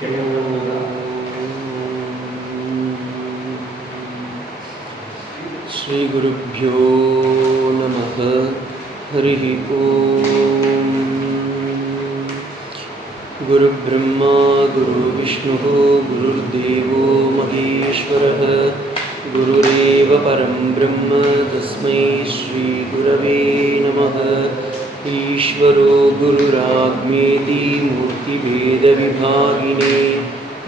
श्री गुरुभ्यो नमः। हरिः ओम। गुरुब्रह्मा गुरुविष्णुः गुरुर्देवो महेश्वरः गुरुरेव परं ब्रह्म तस्मै श्री गुरवे नमः। ईश्वरो गुरुरात्मेति मूर्तिभेदविभागिने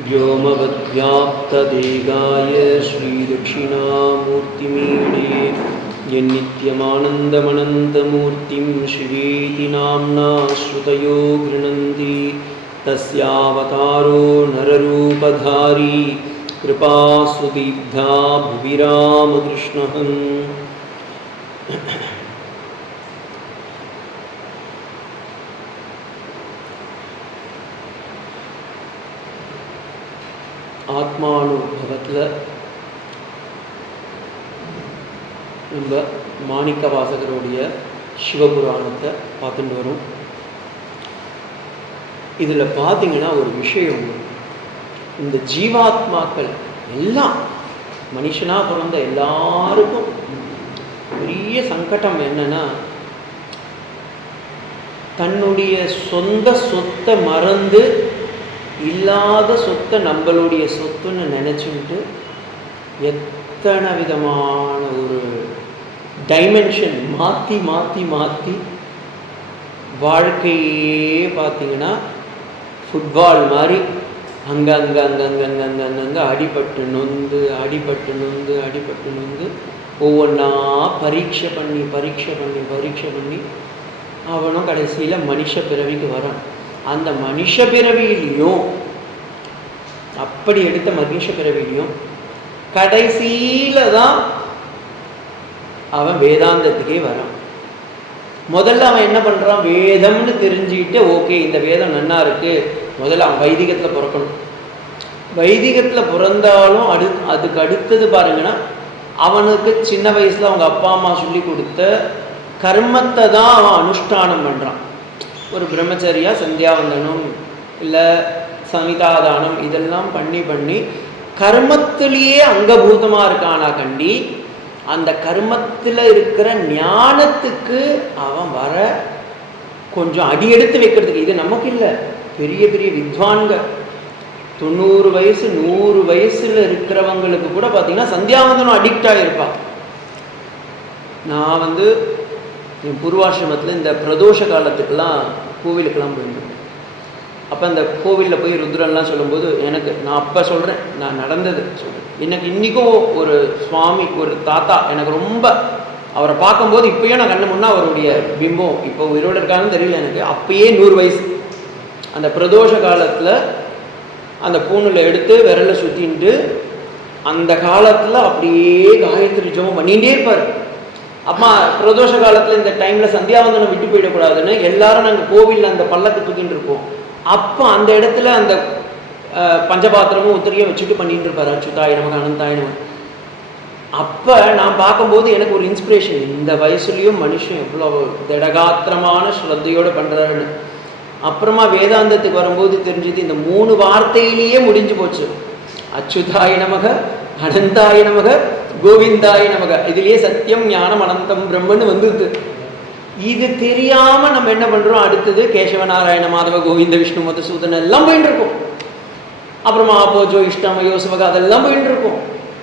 व्योमवद्व्याप्तदेहाय श्रीदक्षिणामूर्तिमीडे यन्नित्यमानन्दमनन्तमूर्तिं शिवेति नाम्ना श्रुतयो गृह्णन्ति तस्यावतारो नररूपधारी कृपासुदीर्घा भुवि रामकृष्णः। ஆத்மானுபவத்தில் நம்ம மாணிக்க வாசகருடைய சிவபுராணத்தை பார்த்துட்டு வரும். இதில் பார்த்தீங்கன்னா ஒரு விஷயம், இந்த ஜீவாத்மாக்கள் எல்லாம் மனுஷனாக பிறந்த எல்லாருக்கும் பெரிய சங்கடம் என்னன்னா, தன்னுடைய சொந்த சொத்தை மறந்து இல்லாத சொத்தை நம்மளுடைய சொத்துன்னு நினச்சிட்டு எத்தனை விதமான ஒரு டைமென்ஷன் மாற்றி மாற்றி மாற்றி வாழ்க்கையே பார்த்திங்கன்னா ஃபுட்பால் மாதிரி அங்கங்கே அடிபட்டு நொந்து ஒவ்வொன்றா பரீட்சை பண்ணி அவனும் கடைசியில் மனுஷ பிறவிக்கு வரான். அந்த மனுஷ பிறவியிலையும் அப்படி எடுத்த மனுஷ பிறவியிலையும் கடைசியில் தான் அவன் வேதாந்தத்துக்கே வரான். முதல்ல அவன் என்ன பண்ணுறான், வேதம்னு தெரிஞ்சுக்கிட்டு ஓகே இந்த வேதம் நன்னா இருக்கு, முதல்ல அவன் வைதிகத்தில் பிறக்கணும். வைதிகத்தில் பிறந்தாலும் அதுக்கு அடுத்தது பாருங்கன்னா, அவனுக்கு சின்ன வயசில் அவங்க அப்பா அம்மா சொல்லி கொடுத்த கர்மத்தை தான் அவன் அனுஷ்டானம் பண்ணுறான். ஒரு பிரம்மச்சரியா சந்தியாவந்தனம் இல்லை சமிதாதானம் இதெல்லாம் பண்ணி கர்மத்திலேயே அங்கபூதமாக இருக்கானா கண்டி அந்த கர்மத்தில் இருக்கிற ஞானத்துக்கு அவன் வர கொஞ்சம் அடி எடுத்து வைக்கிறதுக்கு. இது நமக்கு இல்லை, பெரிய பெரிய வித்வான்கள் 90 வயசு 100 வயசுல இருக்கிறவங்களுக்கு கூட பார்த்தீங்கன்னா சந்தியாவந்தனம் அடிக்ட் ஆகிருப்பான். நான் என் பூர்வாசிரமத்தில் இந்த பிரதோஷ காலத்துக்கெல்லாம் கோவிலுக்கெல்லாம் போயிருந்தேன். அப்போ அந்த கோவிலில் போய் ருத்ரன்லாம் சொல்லும்போது நான் அப்போ சொல்கிறேன், நான் நடந்தது சொல்கிறேன். எனக்கு இன்றைக்கும் ஒரு சுவாமி, ஒரு தாத்தா, எனக்கு ரொம்ப அவரை பார்க்கும்போது இப்போயே நான் கண்ணு முன்னா அவருடைய பிம்பம் இப்போ உயிரோடு இருக்காங்கன்னு தெரியல எனக்கு. அப்பயே 100 வயசு. அந்த பிரதோஷ காலத்தில் அந்த பூணில் எடுத்து விரலை சுற்றின்ட்டு அந்த காலத்தில் அப்படியே காயத்ரி ஜபம் பண்ணிகிட்டே இருப்பார். அம்மா பிரதோஷ காலத்தில் இந்த டைமில் சந்தியாவந்தனம் விட்டு போயிடக்கூடாதுன்னு எல்லாரும் நாங்கள் கோவிலில் அந்த பல்லக்கு தூக்கின்னு இருப்போம். அப்போ அந்த இடத்துல அந்த பஞ்சபாத்திரமும் உத்திரியும் வச்சுட்டு பண்ணிட்டு இருப்பார். அச்சுதாய நமக்கு அனந்தாய நமக்கு. அப்போ நான் பார்க்கும்போது எனக்கு ஒரு இன்ஸ்பிரேஷன், இந்த வயசுலேயும் மனுஷன் எவ்வளோ திடகாத்திரமான ஸ்ரத்தையோடு பண்ணுறாருன்னு. அப்புறமா வேதாந்தத்துக்கு வரும்போது தெரிஞ்சது, இந்த 3 வார்த்தையிலேயே முடிஞ்சு போச்சு. அச்சுதாய நமக, அனந்தாய நமக, கோவிந்தாய நமக. இதுலேயே சத்தியம் ஞானம் அனந்தம் பிரம்மன்னு வந்துடுது. இது தெரியாமல் நம்ம என்ன பண்ணுறோம், அடுத்தது கேசவநாராயண மாதவ கோவிந்த விஷ்ணு மதுசூதன் எல்லாம் போயின்னு இருக்கோம். அப்புறமா ஆப்போஜோ இஷ்டமயோ சிவகா அதெல்லாம் போயின்னு இருக்கோம்.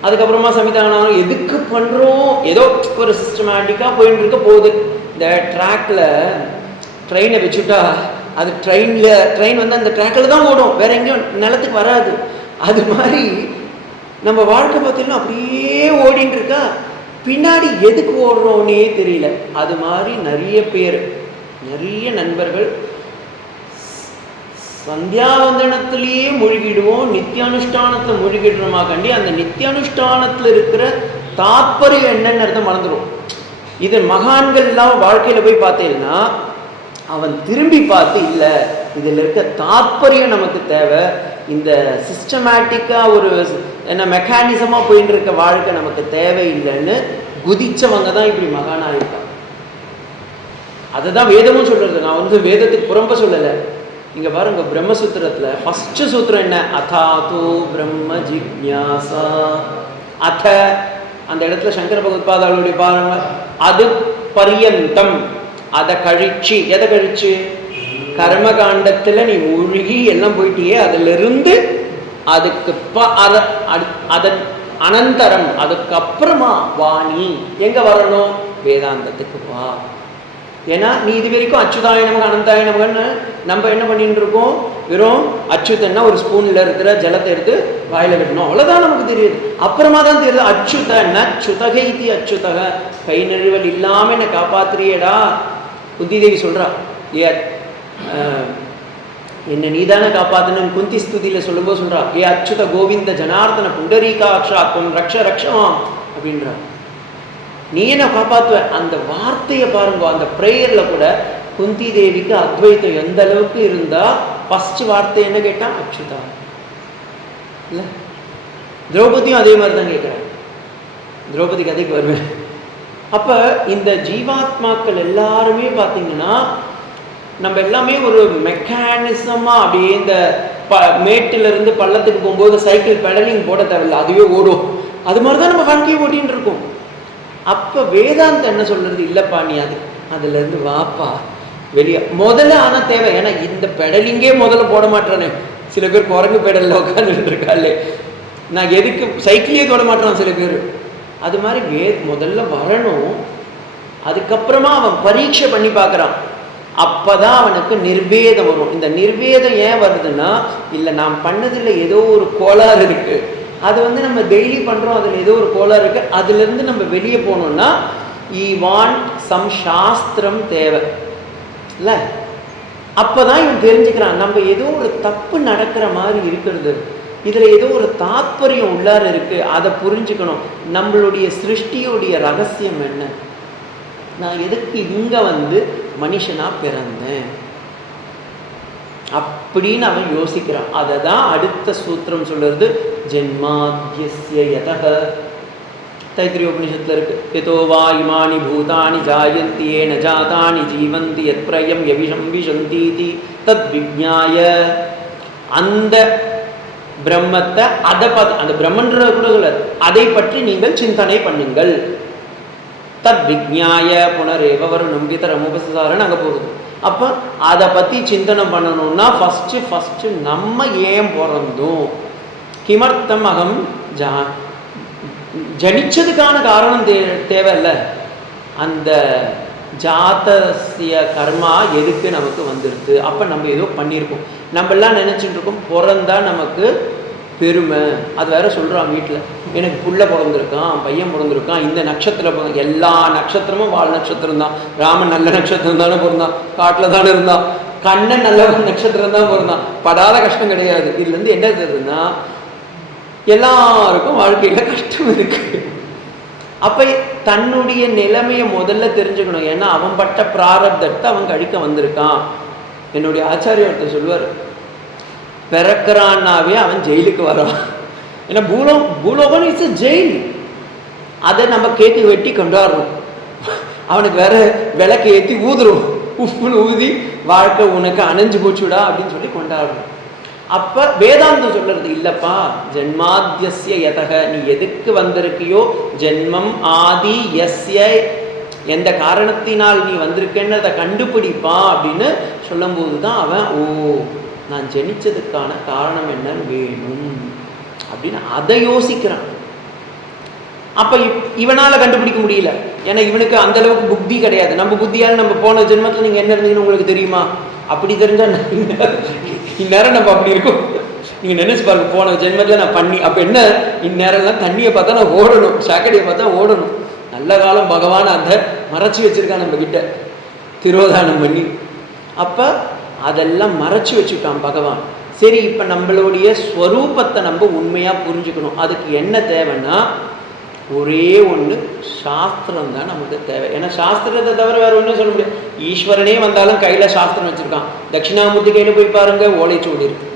அதுக்கப்புறமா சமிதானம் எதுக்கு பண்ணுறோம், ஏதோ ஒரு சிஸ்டமேட்டிக்காக போயின்னு இருக்க போகுது. இந்த ட்ராக்ல ட்ரெயினை வச்சுட்டா அது ட்ரெயின் அந்த ட்ராக்கில் தான் ஓடும், வேற எங்கேயும் நிலத்துக்கு வராது. அது மாதிரி நம்ம வாழ்க்கை பார்த்தீங்கன்னா அப்படியே ஓடின்னு இருக்கா, பின்னாடி எதுக்கு ஓடுறோன்னே தெரியல. அது மாதிரி நிறைய பேர், நிறைய நண்பர்கள் சந்தியாவந்தனத்திலேயே மூழ்கிடுவோம், நித்தியானுஷ்டானத்தில் மூழ்கிடுறோமா கண்டி அந்த நித்தியானுஷ்டானத்தில் இருக்கிற தாற்பயம் என்னன்னு மறந்துடும். இது மகான்கள்லாம் வாழ்க்கையில் போய் பார்த்தீங்கன்னா அவன் திரும்பி பார்த்து இல்லை இதில் இருக்க தாற்பயம் நமக்கு தேவை, இந்த சிஸ்டமேட்டிக்காக ஒரு என்ன மெக்கானிசமாக போயின்னு இருக்க வாழ்க்கை நமக்கு தேவையில்லைன்னு குதிச்சவங்க தான் இப்படி மகானாக இருக்கான். அதுதான் வேதமும் சொல்கிறது. நான் வேதத்துக்கு புறம்ப சொல்லலை. இங்கே பாருங்க, பிரம்மசூத்திரத்தில் ஃபஸ்ட்டு சூத்திரம் என்ன? அதாதோ பிரம்ம ஜிக்ஞாசா. அத அந்த இடத்துல சங்கர பகவத்பாதாளுடைய பாருங்க, அது பரியந்தம், அதை கழிச்சு. எதை கழிச்சு? கர்மகாண்டத்தில் நீ மூழ்கி எல்லாம் போயிட்டியே, அதிலிருந்து அதுக்கு அதன் அனந்தரம், அதுக்கப்புறமா வாணி எங்கே வரணும்? வேதாந்தத்துக்கு வா. ஏன்னா நீ இது வரைக்கும் அச்சுதாய நமக்கு அனந்தாய நமகன்னு நம்ம என்ன பண்ணிட்டு இருக்கோம்? வெறும் அச்சுத்தன்னா ஒரு ஸ்பூனில் இருக்கிற ஜலத்தை எடுத்து வாயில விடணும், அவ்வளோதான் நமக்கு தெரியுது. அப்புறமா தான் தெரியுது அச்சுதன்னா சுதகை இது அச்சுதக, கை நழுவல் இல்லாமல் என்னை காப்பாத்துறியேடா. குந்தி தேவி சொல்கிறா, ஏ என்னை நீதானே காப்பாற்றணும்னு குந்தி ஸ்துதியில் சொல்லும்போது சொல்கிறா, ஏ அச்சுத கோவிந்த ஜனார்தன புண்டரீகாட்சா துவம் ரக்ஷ ரக்ஷமாம் அப்படின்றா. நீ என்ன காப்பாற்றுவ. அந்த வார்த்தையை பாருங்க, அந்த ப்ரேயரில் கூட குந்தி தேவிக்கு அத்வைத்தம் எந்த அளவுக்கு இருந்தால் ஃபஸ்ட்டு வார்த்தை என்ன கேட்டால்? அச்சுதா. இல்லை, திரௌபதியும் அதே மாதிரி தான் கேட்குறாங்க. திரௌபதி கதைக்கு வருவேன். அப்போ இந்த ஜீவாத்மாக்கள் எல்லாருமே பார்த்தீங்கன்னா நம்ம எல்லாமே ஒரு மெக்கானிசமாக அப்படியே இந்த மேட்டிலிருந்து பள்ளத்துக்கு போகும்போது சைக்கிள் பெடலிங் போட தேவையில்லை, அதுவே ஓடும். அது மாதிரி தான் நம்ம வாழ்க்கையை ஓட்டின்னு இருக்கோம். அப்போ வேதாந்தம் என்ன சொல்றது? இல்லைப்பா, நீ அதுலேருந்து வாப்பா வெளியே முதல்ல. ஆனால் தேவை, ஏன்னா இந்த பெடலிங்கே முதல்ல போட மாட்டேறானே. சில பேர் குரங்கு பெடலில் உட்காந்துட்டு இருக்காளே, நான் எதுக்கு சைக்கிளே தொட மாட்டேறான் சில பேர். அது மாதிரி முதல்ல வரணும், அதுக்கப்புறமா அவன் பரீட்சை பண்ணி பார்க்குறான். அப்போதான் அவனுக்கு நிர்வேதம் வரும். இந்த நிர்வேதம் ஏன் வருதுன்னா, இல்லை நாம் பண்ணதில்லை ஏதோ ஒரு கோளாறு இருக்குது, அது நம்ம டெய்லி பண்ணுறோம், அதில் ஏதோ ஒரு கோளாறு இருக்குது, அதுலேருந்து நம்ம வெளியே போகணுன்னா ஈ வாண்ட் சம் சாஸ்திரம் தேவை இல்லை. அப்போ தான் இவன் தெரிஞ்சுக்கிறான், நம்ம ஏதோ ஒரு தப்பு நடக்கிற மாதிரி இருக்கிறது, இதில் ஏதோ ஒரு தாத்பரியம் உள்ளார இருக்குது, அதை புரிஞ்சுக்கணும். நம்மளுடைய சிருஷ்டியோடைய ரகசியம் என்ன? நான் எதுக்கு இங்கே மனுஷனாக பிறந்தேன் அப்படின்னு அவன் யோசிக்கிறான். அதை தான் அடுத்த சூத்திரம் சொல்லுறது, ஜென்மாத்யஸ்ய யதஹ. தைத்திரிய உபனிஷத்தில் இருக்கு, யதோ வா இமானி பூதானி ஜாயந்தி ஏன ஜாதானி ஜீவந்தி யத் பிரயம் யவிஷம் விஷந்தீதி தத் விஜ்ஞாய. அந்த பிரம்மத்தை அந்த பிரம்மன்ற கூட சொல்ல, அதை பற்றி நீங்கள் சிந்தனை பண்ணுங்கள். தத் விஜ்ஞாய புனரேவ வருணம் விதரமுபசாரன் அங்கே போகுது. அப்போ அதை பற்றி சிந்தனை பண்ணணும்னா ஃபஸ்ட்டு நம்ம ஏன் பிறந்தோம், கிமர்த்தம் அகம் ஜனிச்சதுக்கான காரணம் தேவையில்லை. அந்த ஜாதசிய கர்மா எதுக்கு நமக்கு வந்துடுது? அப்போ நம்ம ஏதோ பண்ணியிருக்கோம். நம்மளாம் நினச்சிட்டு இருக்கோம் பிறந்தா நமக்கு பெருமை. அது வேற சொல்கிறான் வீட்டில், எனக்கு புள்ள பிறந்திருக்கான், பையன் பிறந்திருக்கான், இந்த நட்சத்திரம் பிறந்த. எல்லா நட்சத்திரமும் வால் நட்சத்திரம் தான். ராமன் நல்ல நட்சத்திரம் தானே பிறந்தான், காட்டில் தானே இருந்தான். கண்ணன் நல்ல நட்சத்திரம் தான் பிறந்தான், படாத கஷ்டம் கிடையாது. இதுலேருந்து என்ன தெரியுதுன்னா, எல்லாருக்கும் வாழ்க்கையில் கஷ்டம் இருக்கு. அப்போ தன்னுடைய நிலைமையை முதல்ல தெரிஞ்சுக்கணும். ஏன்னா அவன் பட்ட பிராரப்தத்தை அவன் கழிக்க வந்திருக்கான். என்னுடைய ஆச்சாரிய ஒருத்தர் சொல்லுவார், பிறக்கிறான்னாவே அவன் ஜெயிலுக்கு வரான். ஏன்னா பூலோகம் இஸ் அ ஜெயில். அதை நம்ம கேக்கு வெட்டி கொண்டாடுறோம். அவனுக்கு வேற விளக்கு ஏற்றி ஊதுறோம், உப்புன்னு ஊதி வாழ்க்கை உனக்கு அணைஞ்சு போச்சுடா அப்படின்னு சொல்லி கொண்டாடுறோம். அப்போ வேதாந்தம் சொல்றது இல்லைப்பா, ஜென்மாத்யஸ்ய யதக, நீ எதுக்கு வந்திருக்கியோ ஜென்மம் ஆதி யஸ்ய, எந்த காரணத்தினால் நீ வந்திருக்கேன்னு அதை கண்டுபிடிப்பா அப்படின்னு சொல்லும்போது தான் அவன் ஓ நான் ஜெனிச்சதுக்கான காரணம் என்னன்னு வேணும் அப்படின்னு அதை யோசிக்கிறான். அப்போ இவனால் கண்டுபிடிக்க முடியல, ஏன்னா இவனுக்கு அந்த அளவுக்கு புத்தி கிடையாது. நம்ம புத்தியால் நம்ம போன ஜென்மத்தில் நீங்கள் என்ன இருந்தீங்கன்னு உங்களுக்கு தெரியுமா? அப்படி தெரிஞ்சால் இந்நேரம் நம்ம அப்படி இருக்கும். நீங்கள் நினைச்சு பாருங்க, போன ஜென்மத்தில் நான் பண்ணி அப்போ என்ன, இந்நேரம்லாம் தண்ணியை பார்த்தா நான் ஓடணும், சாக்கடையை பார்த்தா ஓடணும். நல்ல காலம் பகவான் அதை மறைச்சி வச்சிருக்கான் நம்ம கிட்ட திரோதானம் பண்ணி. அப்போ அதெல்லாம் மறைச்சி வச்சுட்டான் பகவான். சரி, இப்போ நம்மளுடைய ஸ்வரூபத்தை நம்ம உண்மையாக புரிஞ்சுக்கணும். அதுக்கு என்ன தேவைன்னா ஒரே ஒன்று, சாஸ்திரம் தான் நமக்கு தேவை. ஏன்னா சாஸ்திரத்தை தவிர வேற ஒன்றும் சொல்ல முடியாது. ஈஸ்வரனே வந்தாலும் கையில் சாஸ்திரம் வச்சுருக்கான். தட்சிணாமூர்த்தி கையில் போய் பாருங்க, ஓலைச்சுவடி இருக்கு.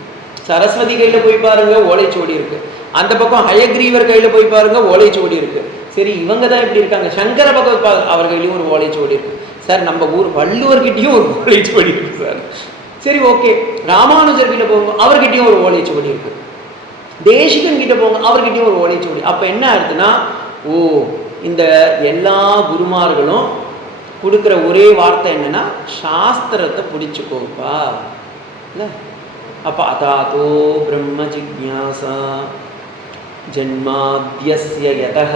சரஸ்வதி கையில் போய் பாருங்க, ஓலைச்சுவடி இருக்கு. அந்த பக்கம் ஹயக்ரீவர் கையில் போய் பாருங்க, ஓலைச்சுவடி இருக்கு. சரி, இவங்க தான் இப்படி இருக்காங்க. சங்கர பகவத்பாதர் அவர் கையிலையும் ஒரு ஓலைச்சுவடி இருக்கு சார். நம்ம ஊர் வள்ளுவர்கிட்டையும் ஒரு ஓலைச்சுவடி இருக்கு சார். சரி, ஓகே. ராமானுஜர் கிட்ட போங்க, அவர்கிட்டயும் ஒரு ஓலைச்சுவடி இருக்கு. தேசிகன் கிட்ட போங்க, அவர்கிட்டயும் ஒரு ஓலைச்சுவடி. அப்ப என்ன ஆயிடுதுன்னா, ஓ, இந்த எல்லா குருமார்களும் கொடுக்குற ஒரே வார்த்தை என்னன்னா, சாஸ்திரத்தை பிடிச்சுக்கோப்பா. இல்லை அப்ப அதாதோ பிரம்ம ஜிக்ஞாசா ஜன்மாத்யஸ்ய யதஹ.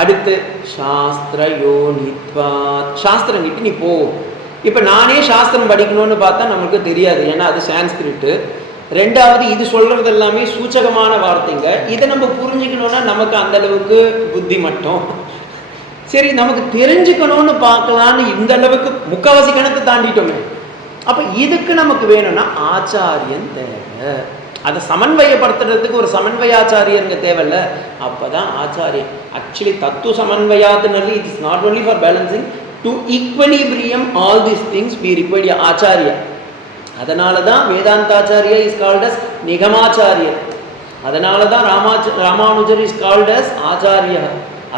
அடுத்து சாஸ்திரயோனித்வாத், சாஸ்திரம் கிட்ட நீ போ. இப்போ நானே சாஸ்திரம் படிக்கணும்னு பார்த்தா நமக்கு தெரியாது, ஏன்னா அது சான்ஸ்கிரிட்டு. ரெண்டாவது, இது சொல்றது எல்லாமே சூச்சகமான வார்த்தைங்க. இதை நம்ம புரிஞ்சுக்கணும்னா நமக்கு அந்த அளவுக்கு புத்தி மட்டும். சரி, நமக்கு தெரிஞ்சுக்கணும்னு பார்க்கலான்னு இந்த அளவுக்கு முக்காவாசி கணக்கு தாண்டிட்டோமே. அப்ப இதுக்கு நமக்கு வேணும்னா ஆச்சாரியன் தேவை. அதை சமன்வயப்படுத்துறதுக்கு ஒரு சமன்வயாச்சாரியருங்க தேவையில்ல. அப்பதான் ஆச்சாரியன். ஆக்சுவலி தத்துவ சமன்வயாத்துனர்லி it is not only for balancing, to equilibrium all these things we require acharya. அதனால தான் Vedantacharya is called as Nigamacharyar. அதனால தான் Ramanujar is called as acharya.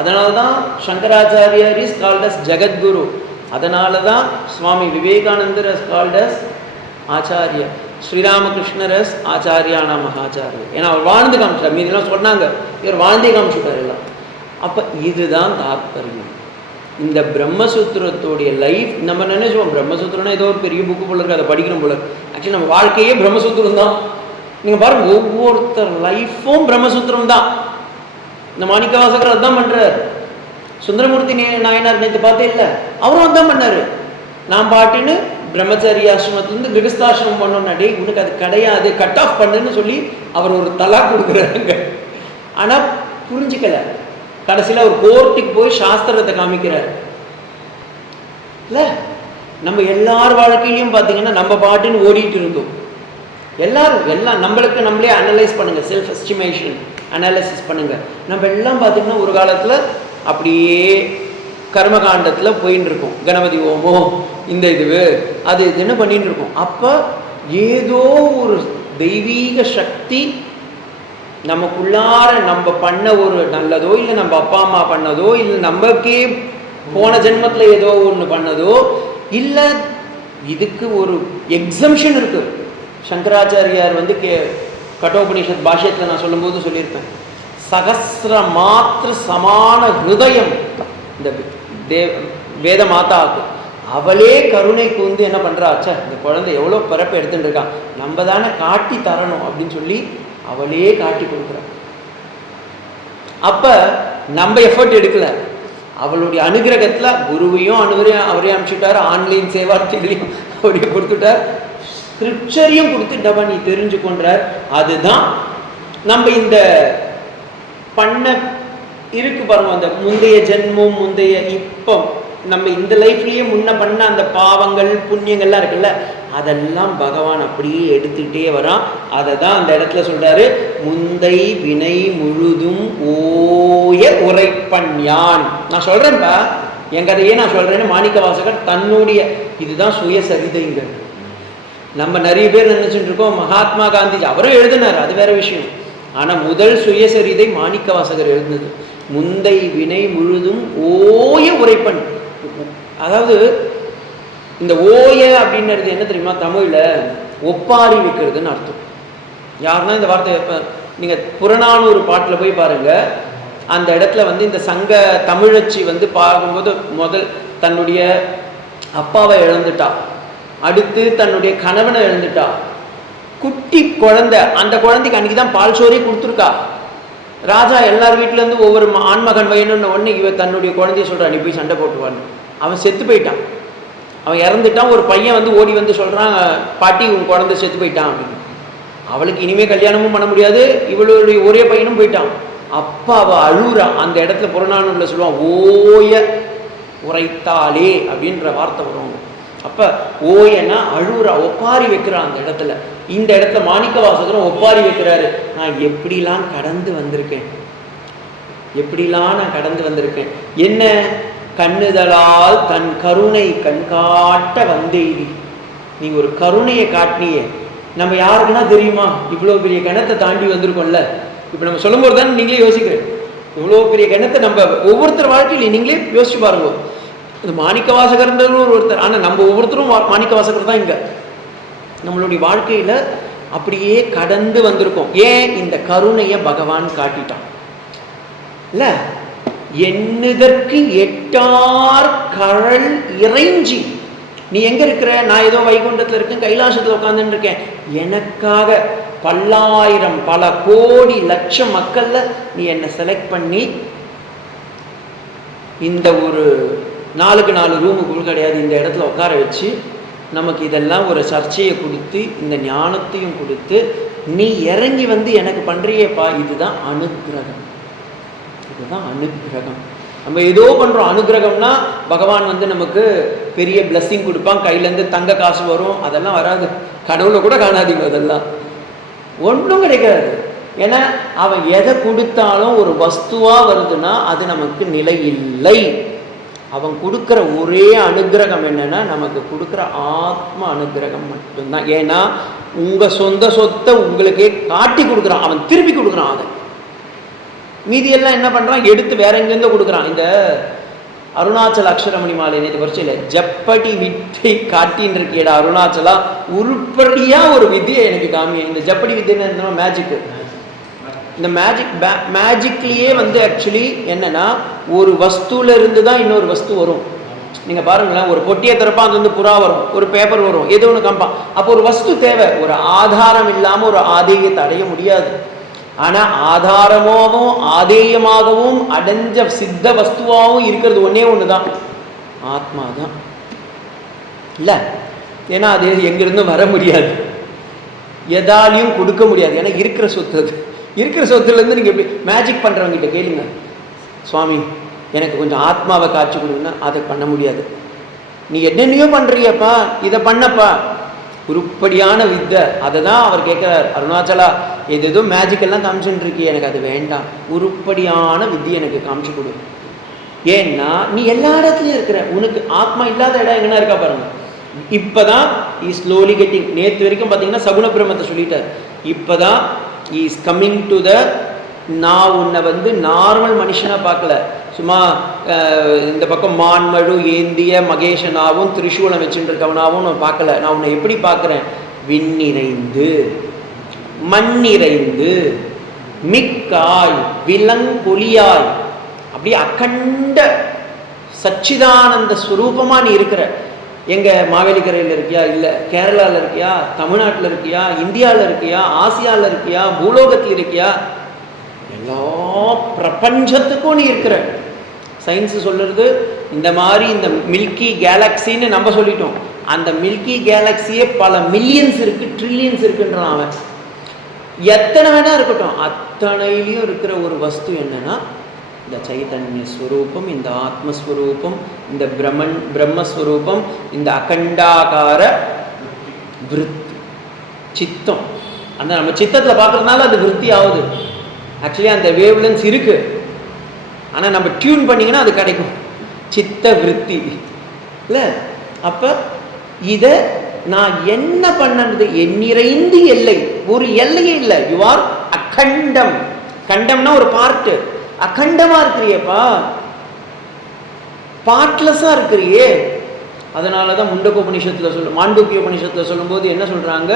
அதனால தான் Sankaracharyar is called as Jagadguru. அதனால தான் Swami Vivekanandar is called as acharya. Sri Ramakrishnar as ஆச்சாரியான மகாச்சாரியர். ஏன்னா அவர் வாழ்ந்து காமிச்சிட்டார். மீதெல்லாம் சொன்னாங்க, இவர் வாழ்ந்தே காமிச்சுட்டார் எல்லாம். அப்போ இதுதான் தாத்பரியம். இந்த பிரம்மசூத்திரத்துடைய லைஃப் நம்ம நினைச்சுவோம், பிரம்மசூத்திரம்னா ஏதோ ஒரு பெரிய புக்கு போல இருக்கு, அதை படிக்கணும் போல. ஆக்சுவலி நம்ம வாழ்க்கையே பிரம்மசூத்திரம் தான். நீங்கள் பாருங்க, ஒவ்வொருத்தர் லைஃப்பும் பிரம்மசூத்திரம் தான். இந்த மாணிக்கவாசகர் அதுதான் பண்றாரு. சுந்தரமூர்த்தி நாயனார் நேற்று பார்த்தே இல்லை, அவரும் அதுதான் பண்ணாரு. நான் பாட்டின்னு பிரம்மச்சாரி ஆசிரமத்திலிருந்து கிரகஸ்தாசிரமம் பண்ணோம்னா, டே உனக்கு அது கிடையாது, கட் ஆஃப் பண்ணுன்னு சொல்லி அவர் ஒரு தலா கொடுக்குறாங்க. ஆனால் புரிஞ்சுக்கல. கடைசியில் ஒரு கோர்ட்டுக்கு போய் சாஸ்திரத்தை காமிக்கிறார். இல்லை, நம்ம எல்லார் வாழ்க்கையிலையும் பார்த்தீங்கன்னா நம்ம பாட்டுன்னு ஓடிட்டு இருந்தோம். எல்லாரும் எல்லாம் நம்மளுக்கு நம்மளே அனலைஸ் பண்ணுங்க, செல்ஃப் எஸ்டிமேஷன் அனாலிசிஸ் பண்ணுங்க. நம்ம எல்லாம் பார்த்தீங்கன்னா ஒரு காலத்தில் அப்படியே கர்மகாண்டத்தில் போயின்னு இருக்கோம். கணபதி ஓமம், இந்த இது அது இதுன்னு பண்ணிட்டு இருக்கோம். அப்போ ஏதோ ஒரு தெய்வீக சக்தி நமக்குள்ளார நம்ம பண்ண ஒரு நல்லதோ, இல்லை நம்ம அப்பா அம்மா பண்ணதோ, இல்லை நமக்கே போன ஜென்மத்தில் ஏதோ ஒன்று பண்ணதோ, இல்லை இதுக்கு ஒரு எக்ஸம்ஷன் இருக்கு. சங்கராச்சாரியார் வந்து கட்டோபனிஷத் பாஷ்யத்தில் நான் சொல்லும்போது சொல்லியிருப்பேன், சகசிர மாத்திர சமான ஹிருதயம் இந்த வேத மாதாவுக்கு. அவளே கருணை கூந்து என்ன பண்ணுறாச்சா, இந்த குழந்தை எவ்வளோ பிறப்பை எடுத்துட்டு இருக்கான், நம்ம தானே காட்டி தரணும் அப்படின்னு சொல்லி அவளே காட்டி கொடுக்குறான். அப்போ நம்ம எஃபர்ட் எடுக்கல, அவளுடைய அனுகிரகத்தில் குருவையும் அவரே அனுப்பிச்சுட்டார், ஆன்லைன் சேவார்த்திகளையும் அவரையும் கொடுத்துட்டார், ஸ்கிரிப்சரையும் கொடுத்துட்டவா நீ தெரிஞ்சுக்கொண்டார். அதுதான் நம்ம இந்த பண்ண இருக்கு பாருங்க, அந்த முந்தைய ஜென்மம் முந்தைய இப்போ நம்ம இந்த லைஃப்லயே முன்ன பண்ண அந்த பாவங்கள் புண்ணியங்கள்லாம் இருக்குல்ல, அதெல்லாம் பகவான் அப்படியே எடுத்துக்கிட்டே வரான். அதை தான் அந்த இடத்துல சொல்றாரு, முந்தை வினை முழுதும் ஓய உரைப்பண்யான். நான் சொல்றேன்ப்பா, என் கதையே நான் சொல்றேன்னு மாணிக்கவாசகர் தன்னுடைய இதுதான் சுயசரிதைங்க. நம்ம நிறைய பேர் நினைச்சுட்டு இருக்கோம் மகாத்மா காந்திஜி அவரும் எழுதினார், அது வேற விஷயம். ஆனால் முதல் சுயசரிதை மாணிக்கவாசகர் எழுதினது. முந்தை வினை முழுதும் ஓய உரைப்பண். அதாவது இந்த ஓய அப்படின்றது என்ன தெரியுமா, தமிழ்ல ஒப்பாரி வைக்கிறதுன்னு அர்த்தம். யாருன்னா இந்த வார்த்தை இப்போ நீங்கள் புறநானூறு பாட்டில் போய் பாருங்க, அந்த இடத்துல வந்து இந்த சங்க தமிழச்சி வந்து பார்க்கும்போது முதல் தன்னுடைய அப்பாவை இழந்துட்டா, அடுத்து தன்னுடைய கணவனை இழந்துட்டா, குட்டி குழந்தை, அந்த குழந்தைக்கு அன்னைக்கு தான் பால் சோறே கொடுத்துருக்கா. ராஜா எல்லார் வீட்டிலேருந்து ஒவ்வொரு ஆண்மகன் வேணும்னு ஒன்று இவ தன்னுடைய குழந்தைய சொல்கிறான், நீ போய் சண்டை போட்டுவான்னு. அவன் செத்து போயிட்டான், அவன் இறந்துட்டான். ஒரு பையன் வந்து ஓடி வந்து சொல்கிறான், பாட்டி உன் குழந்தை செத்து போயிட்டான் அப்படின்னு. அவளுக்கு இனிமேல் கல்யாணமும் பண்ண முடியாது, இவளுடைய ஒரே பையனும் போயிட்டான். அப்பா அவள் அழுகுறான். அந்த இடத்துல புறநானூரில் சொல்லுவான், ஓய உரைத்தாலே அப்படின்ற வார்த்தை வரும். அப்போ ஓயனா அழுகுறா, ஒப்பாரி வைக்கிறான் அந்த இடத்துல. இந்த இடத்துல மாணிக்கவாசகரும் ஒப்பாரி வைக்கிறாரு, நான் எப்படிலாம் கடந்து வந்திருக்கேன், எப்படிலாம் நான் கடந்து வந்திருக்கேன். என்ன கண்ணுதலால் தன் கருணை கண்காட்ட வந்தெய்தி. நீங்க ஒரு கருணையை காட்டினியே, நம்ம யாருக்குன்னா தெரியுமா இவ்வளோ பெரிய கணத்தை தாண்டி வந்திருக்கோம்ல. இப்போ நம்ம சொல்லும்போது தான் நீங்களே யோசிக்கிறேன், இவ்வளோ பெரிய கணத்தை நம்ம ஒவ்வொருத்தர் வாழ்க்கையில நீங்களே யோசிச்சு பாருங்க. இந்த மாணிக்கவாசகர்ன்றது ஒருத்தர், ஆனால் நம்ம ஒவ்வொருத்தரும் மாணிக்கவாசகர் தான். இங்கே நம்மளுடைய வாழ்க்கையில் அப்படியே கடந்து வந்திருக்கோம். ஏன்? இந்த கருணையை பகவான் காட்டிட்டான் இல்லை? எண்ணுதற்கு எட்டார் கழல் இறைஞ்சி, நீ எங்க இருக்கிற? நான் ஏதோ வைகுண்டத்தில் இருக்கேன், கைலாசத்தில் உட்காந்துட்டு இருக்கேன். எனக்காக பல்லாயிரம் பல கோடி லட்சம் மக்கள்ல நீ என்னை செலக்ட் பண்ணி இந்த ஒரு 4x4 ரூமுக்குள்ள கிடையாது, இந்த இடத்துல உட்கார வச்சு நமக்கு இதெல்லாம் ஒரு சர்ச்சையை கொடுத்து இந்த ஞானத்தையும் கொடுத்து நீ இறங்கி வந்து எனக்கு பண்றியேப்பா. இதுதான் அனுக்கிரகம். இதுதான் அனுக்கிரகம். நம்ம ஏதோ பண்ணுறோம். அனுக்கிரகம்னா பகவான் வந்து நமக்கு பெரிய பிளஸ்ஸிங் கொடுப்பான், கையிலேருந்து தங்க காசு வரும், அதெல்லாம் வராது. கடவுளை கூட காணாதீங்க, அதெல்லாம் ஒன்றும் கிடைக்காது. ஏன்னா அவன் எதை கொடுத்தாலும் ஒரு வஸ்துவாக வருதுன்னா அது நமக்கு நிலை இல்லை. அவன் கொடுக்குற ஒரே அனுக்கிரகம் என்னன்னா நமக்கு கொடுக்குற ஆத்ம அனுக்கிரகம் மட்டும்தான். ஏன்னா உங்கள் சொந்த சொத்தை உங்களுக்கே காட்டி கொடுக்குறான், அவன் திருப்பி கொடுக்குறான். அதை மீதியெல்லாம் என்ன பண்ணுறான்? எடுத்து வேற எங்கேருந்து கொடுக்குறான். இந்த அருணாச்சல அக்ஷரமணி மாலை நேற்று பரிச்சையில் ஜப்படி வித்தை காட்டின்னு இருக்கேடா அருணாச்சலா, உருப்படியாக ஒரு வித்தியை எனக்கு காமி. இந்த ஜப்படி வித்தைன்னு இருந்தோம் மேஜிக்கு. இந்த மேஜிக்லேயே வந்து ஆக்சுவலி என்னன்னா ஒரு வஸ்துல இருந்து தான் இன்னொரு வஸ்து வரும். நீங்கள் பாருங்களேன், ஒரு பொட்டியை திறப்பா அது வந்து புறா வரும், ஒரு பேப்பர் வரும், ஏதோ ஒன்று காம்பான். அப்போ ஒரு வஸ்து தேவை. ஒரு ஆதாரம் இல்லாமல் ஒரு ஆதேயத்தை அடைய முடியாது. ஆனால் ஆதாரமாகவும் ஆதேயமாகவும் அடைஞ்ச சித்த வஸ்துவாகவும் இருக்கிறது ஒன்றே ஒன்று தான், ஆத்மா தான். இல்லை, ஏன்னா அது எங்கிருந்தும் வர முடியாது, எதாலையும் கொடுக்க முடியாது. ஏன்னா இருக்கிற சொத்து அது. இருக்கிற சொத்துலேருந்து நீங்கள் எப்படி மேஜிக் பண்ணுறவங்கிட்ட கேளுங்க, சுவாமி எனக்கு கொஞ்சம் ஆத்மாவை காட்சி கொடுங்கன்னா அதை பண்ண முடியாது. நீ என்னென்னையோ பண்ணுறியப்பா, இதை பண்ணப்பா, உருப்படியான வித்தை. அதை தான் அவர் கேட்குறார், அருணாச்சலா ஏதோ மேஜிக்கெல்லாம் காமிச்சுட்டு இருக்கி, எனக்கு அது வேண்டாம், உருப்படியான வித்தியை எனக்கு காமிச்சு கொடு. ஏன்னா நீ எல்லா இடத்துலையும் இருக்கிற, உனக்கு ஆத்மா இல்லாத இடம் எங்கன்னா இருக்கா பாருங்க. இப்போதான் இஸ் ஸ்லோலி கெட்டிங். நேற்று வரைக்கும் பார்த்தீங்கன்னா சகுன பிரம்மத்தை சொல்லிட்டார். இப்போதான் இஸ் கம்மிங் டு த, நான் உன்னை வந்து நார்மல் மனுஷனாக பார்க்கல, சும்மா இந்த பக்கம் மான்மழு ஏந்திய மகேஷனாகவும் திரிசூலம் வச்சுட்டு இருக்கவனாகவும் நான் பார்க்கல. நான் உன்னை எப்படி பார்க்குறேன்? விண்ணிறைந்து மண்ணிறைந்து மிக்காய் விலங்கொலியாய், அப்படியே அகண்ட சச்சிதானந்த ஸ்வரூபமாக நீ இருக்கிற. எங்க மாவேலிக்கரையில் இருக்கியா, இல்லை கேரளாவில் இருக்கியா, தமிழ்நாட்டில் இருக்கியா, இந்தியாவில் இருக்கியா, ஆசியாவில் இருக்கியா, பூலோகத்தில் இருக்கியா, எல்லா பிரபஞ்சத்துக்கும் நீ இருக்கிற. சயின்ஸு சொல்லுறது இந்த மாதிரி இந்த மில்கி கேலக்சின்னு நம்ம சொல்லிட்டோம். அந்த மில்கி கேலக்சியே பல மில்லியன்ஸ் இருக்கு, ட்ரில்லியன்ஸ் இருக்குன்றான் அவன். எத்தனை வேணா இருக்கட்டும், அத்தனையிலையும் இருக்கிற ஒரு வஸ்து என்னன்னா இந்த சைதன்ய ஸ்வரூபம், இந்த ஆத்மஸ்வரூபம், இந்த பிரம்மஸ்வரூபம், இந்த அகண்டாகார விருத்தி சித்தம். அந்த நம்ம சித்தத்தில் பார்க்கறதுனால அது விருத்தி ஆகுது. ஆக்சுவலி அந்த வேவ்லென்ஸ் இருக்கு, ஆனால் நம்ம டியூன் பண்ணிங்கன்னா அது கிடைக்கும், சித்த விருத்தி இல்லை. அப்போ இதை நான் என்ன பண்ணது? எண்ணிறைந்து எல்லை, ஒரு எல்லையே இல்லை. You are அகண்டம். கண்டம்னா ஒரு பார்ட்டு, அகண்டமா இருக்கிறியப்பா, பார்ட்லெஸ்ஸா இருக்கிறியே. அதனாலதான் முண்டகோபனிஷத்துல மாண்டூக்கிய உபனிஷத்துல சொல்லும்போது என்ன சொல்றாங்க?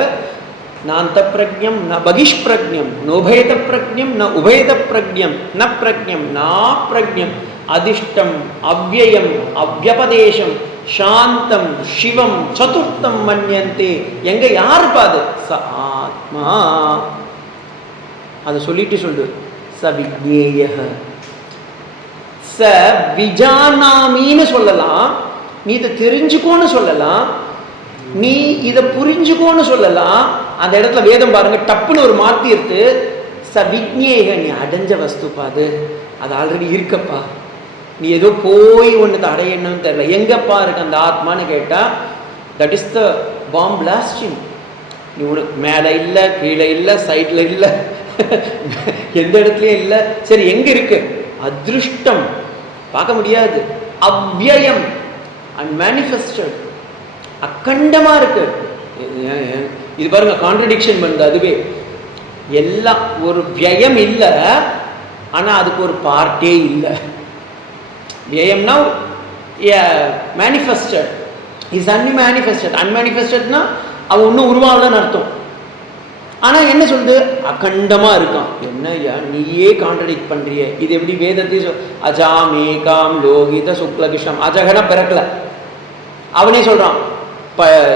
நாந்த பிரஜ்ஞம் ந பகிஷ்பிரஜ்ஞம் நோபேத பிரஜ்ஞம் ந உபேத பிரஜ்ஞம் ந பிரஜ்ஞம் நா பிரஜ்ஞம் அதிஷ்டம் அவ்யயம் அவ்யபதேசம் சாந்தம் சிவம் சதுர்த்தம் மன்யந்தே. எங்க யாரு பாது? ச ஆத்மா. அதை சொல்லிட்டு சொல்லு, ச விஜ்ஞேய ச விஜானாமின்னு சொல்லலாம், நீ இதை தெரிஞ்சுக்கோன்னு சொல்லலாம், நீ இதை புரிஞ்சுக்கோன்னு சொல்லலாம். அந்த இடத்துல வேதம் பாருங்க, டப்புன்னு ஒரு மாத்தி இருக்கு. ச விஜ்ஞேய, நீ அடைஞ்ச வஸ்துப்பா, அது ஆல்ரெடி இருக்கப்பா, நீ ஏதோ போய் ஒன்று அடையணும்னு தெரியல. எங்கப்பா இருக்கு அந்த ஆத்மான்னு கேட்டா, that is the bomb blasting. நீ உனக்கு மேலே இல்லை, கீழே இல்லை, சைட்ல இல்லை, எந்த இடத்துலயும் இல்லை. சரி, எங்க இருக்கு? அதிருஷ்டம், பார்க்க முடியாது. அவ்யயம், அன்மேனிஃபெஸ்டட், அக்கண்டமா இருக்கு. இது பாருங்க, கான்ட்ரடிக்ஷன் பண்ணுது அதுவே. எல்லாம் ஒரு வியம் இல்லை, ஆனா அதுக்கு ஒரு பார்ட்டே இல்லை. வியம்னா மேனிஃபெஸ்டட் இஸ் அன்மேனிஃபெஸ்டட். அன்மேனிஃபெஸ்டட்னா அவன் இன்னும் உருவாகலன்னு அர்த்தம். ஆனா என்ன சொல்லுது? அகண்டமா இருக்கான். என்னய்யா நீயே கான்ட்ரடிக்ட் பண்றிய? இது எப்படி வேதத்தையும் அஜாம் ஏகாம் லோகித சுக்லகிஷம், அஜகன பிறக்கல. அவனே சொல்றான்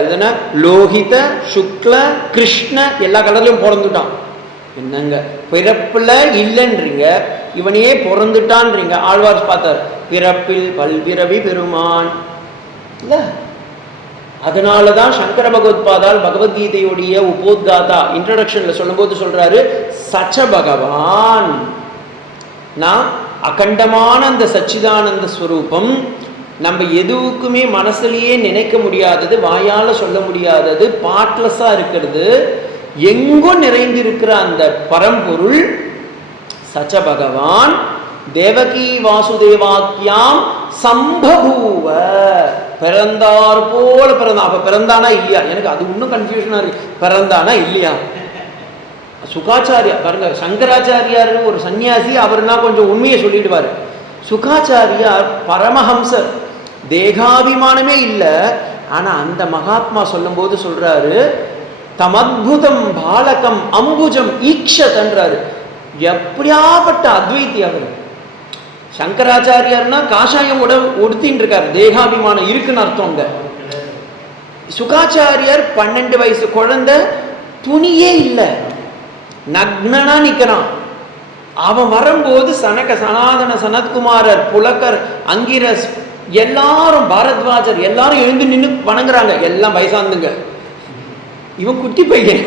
இதன லோகித சுக்ல கிருஷ்ண எல்லா கலர்லயும் பிறந்துட்டான். என்னங்க பிறப்புல இல்லைன்றீங்க, இவனையே பிறந்துட்டான்றீங்க. ஆழ்வார் பார்த்தார், பிறப்பில் பல்பிறவி பெருமான் இல்ல. அதனாலதான் சங்கர பகவத்பாதால் பகவத்கீதையுடைய உபோத்காதா இன்ட்ரோடக்ஷன்ல சொல்லும் போது சொல்றாரு, சச்ச பகவான், நான் அகண்டமான அந்த சச்சிதானந்த ஸ்வரூபம், நம்ம எதுவுக்குமே மனசுலயே நினைக்க முடியாதது, வாயால சொல்ல முடியாதது, பார்ட்லெஸ்ஸா இருக்கிறது, எங்கும் நிறைந்திருக்கிற அந்த பரம்பொருள் சச்ச பகவான் தேவகி வாசுதேவாக்கியாம் சம்பபூவ, பிறந்தார் போல பிறந்தான். அப்ப பிறந்தானா இல்லையா? எனக்கு அது இன்னும் கன்ஃபியூஷனா இருக்கு. பிறந்தானா இல்லையா? சுகாச்சாரியா பாருங்க, சங்கராச்சாரியார் ஒரு சன்னியாசி, அவர்னா கொஞ்சம் உண்மையை சொல்லிடுவாரு. சுகாச்சாரியார் பரமஹம்சர், தேகாபிமானமே இல்லை. ஆனா அந்த மகாத்மா சொல்லும் போது சொல்றாரு, தமத்புதம் பாலகம் அம்புஜம் ஈக்ஷதன்றாரு. எப்படியாப்பட்ட அத்வைத்தி அவர். சங்கராச்சாரியார்னா காஷாயம் உடுத்தின்னு இருக்காரு, தேகாபிமானம் இருக்குன்னு அர்த்தங்க. சுகாச்சாரியார் 12 வயசு குழந்தை, துணியே இல்லை, நக்னனா நிக்கிறான். அவன் வரும்போது சனாதன சனத்குமாரர், புலக்கர், அங்கிரஸ் எல்லாரும், பாரத்வாஜர் எல்லாரும் எழுந்து நின்று வணங்குறாங்க. எல்லாம் வயசாந்துங்க, இவன் குட்டி பையன்.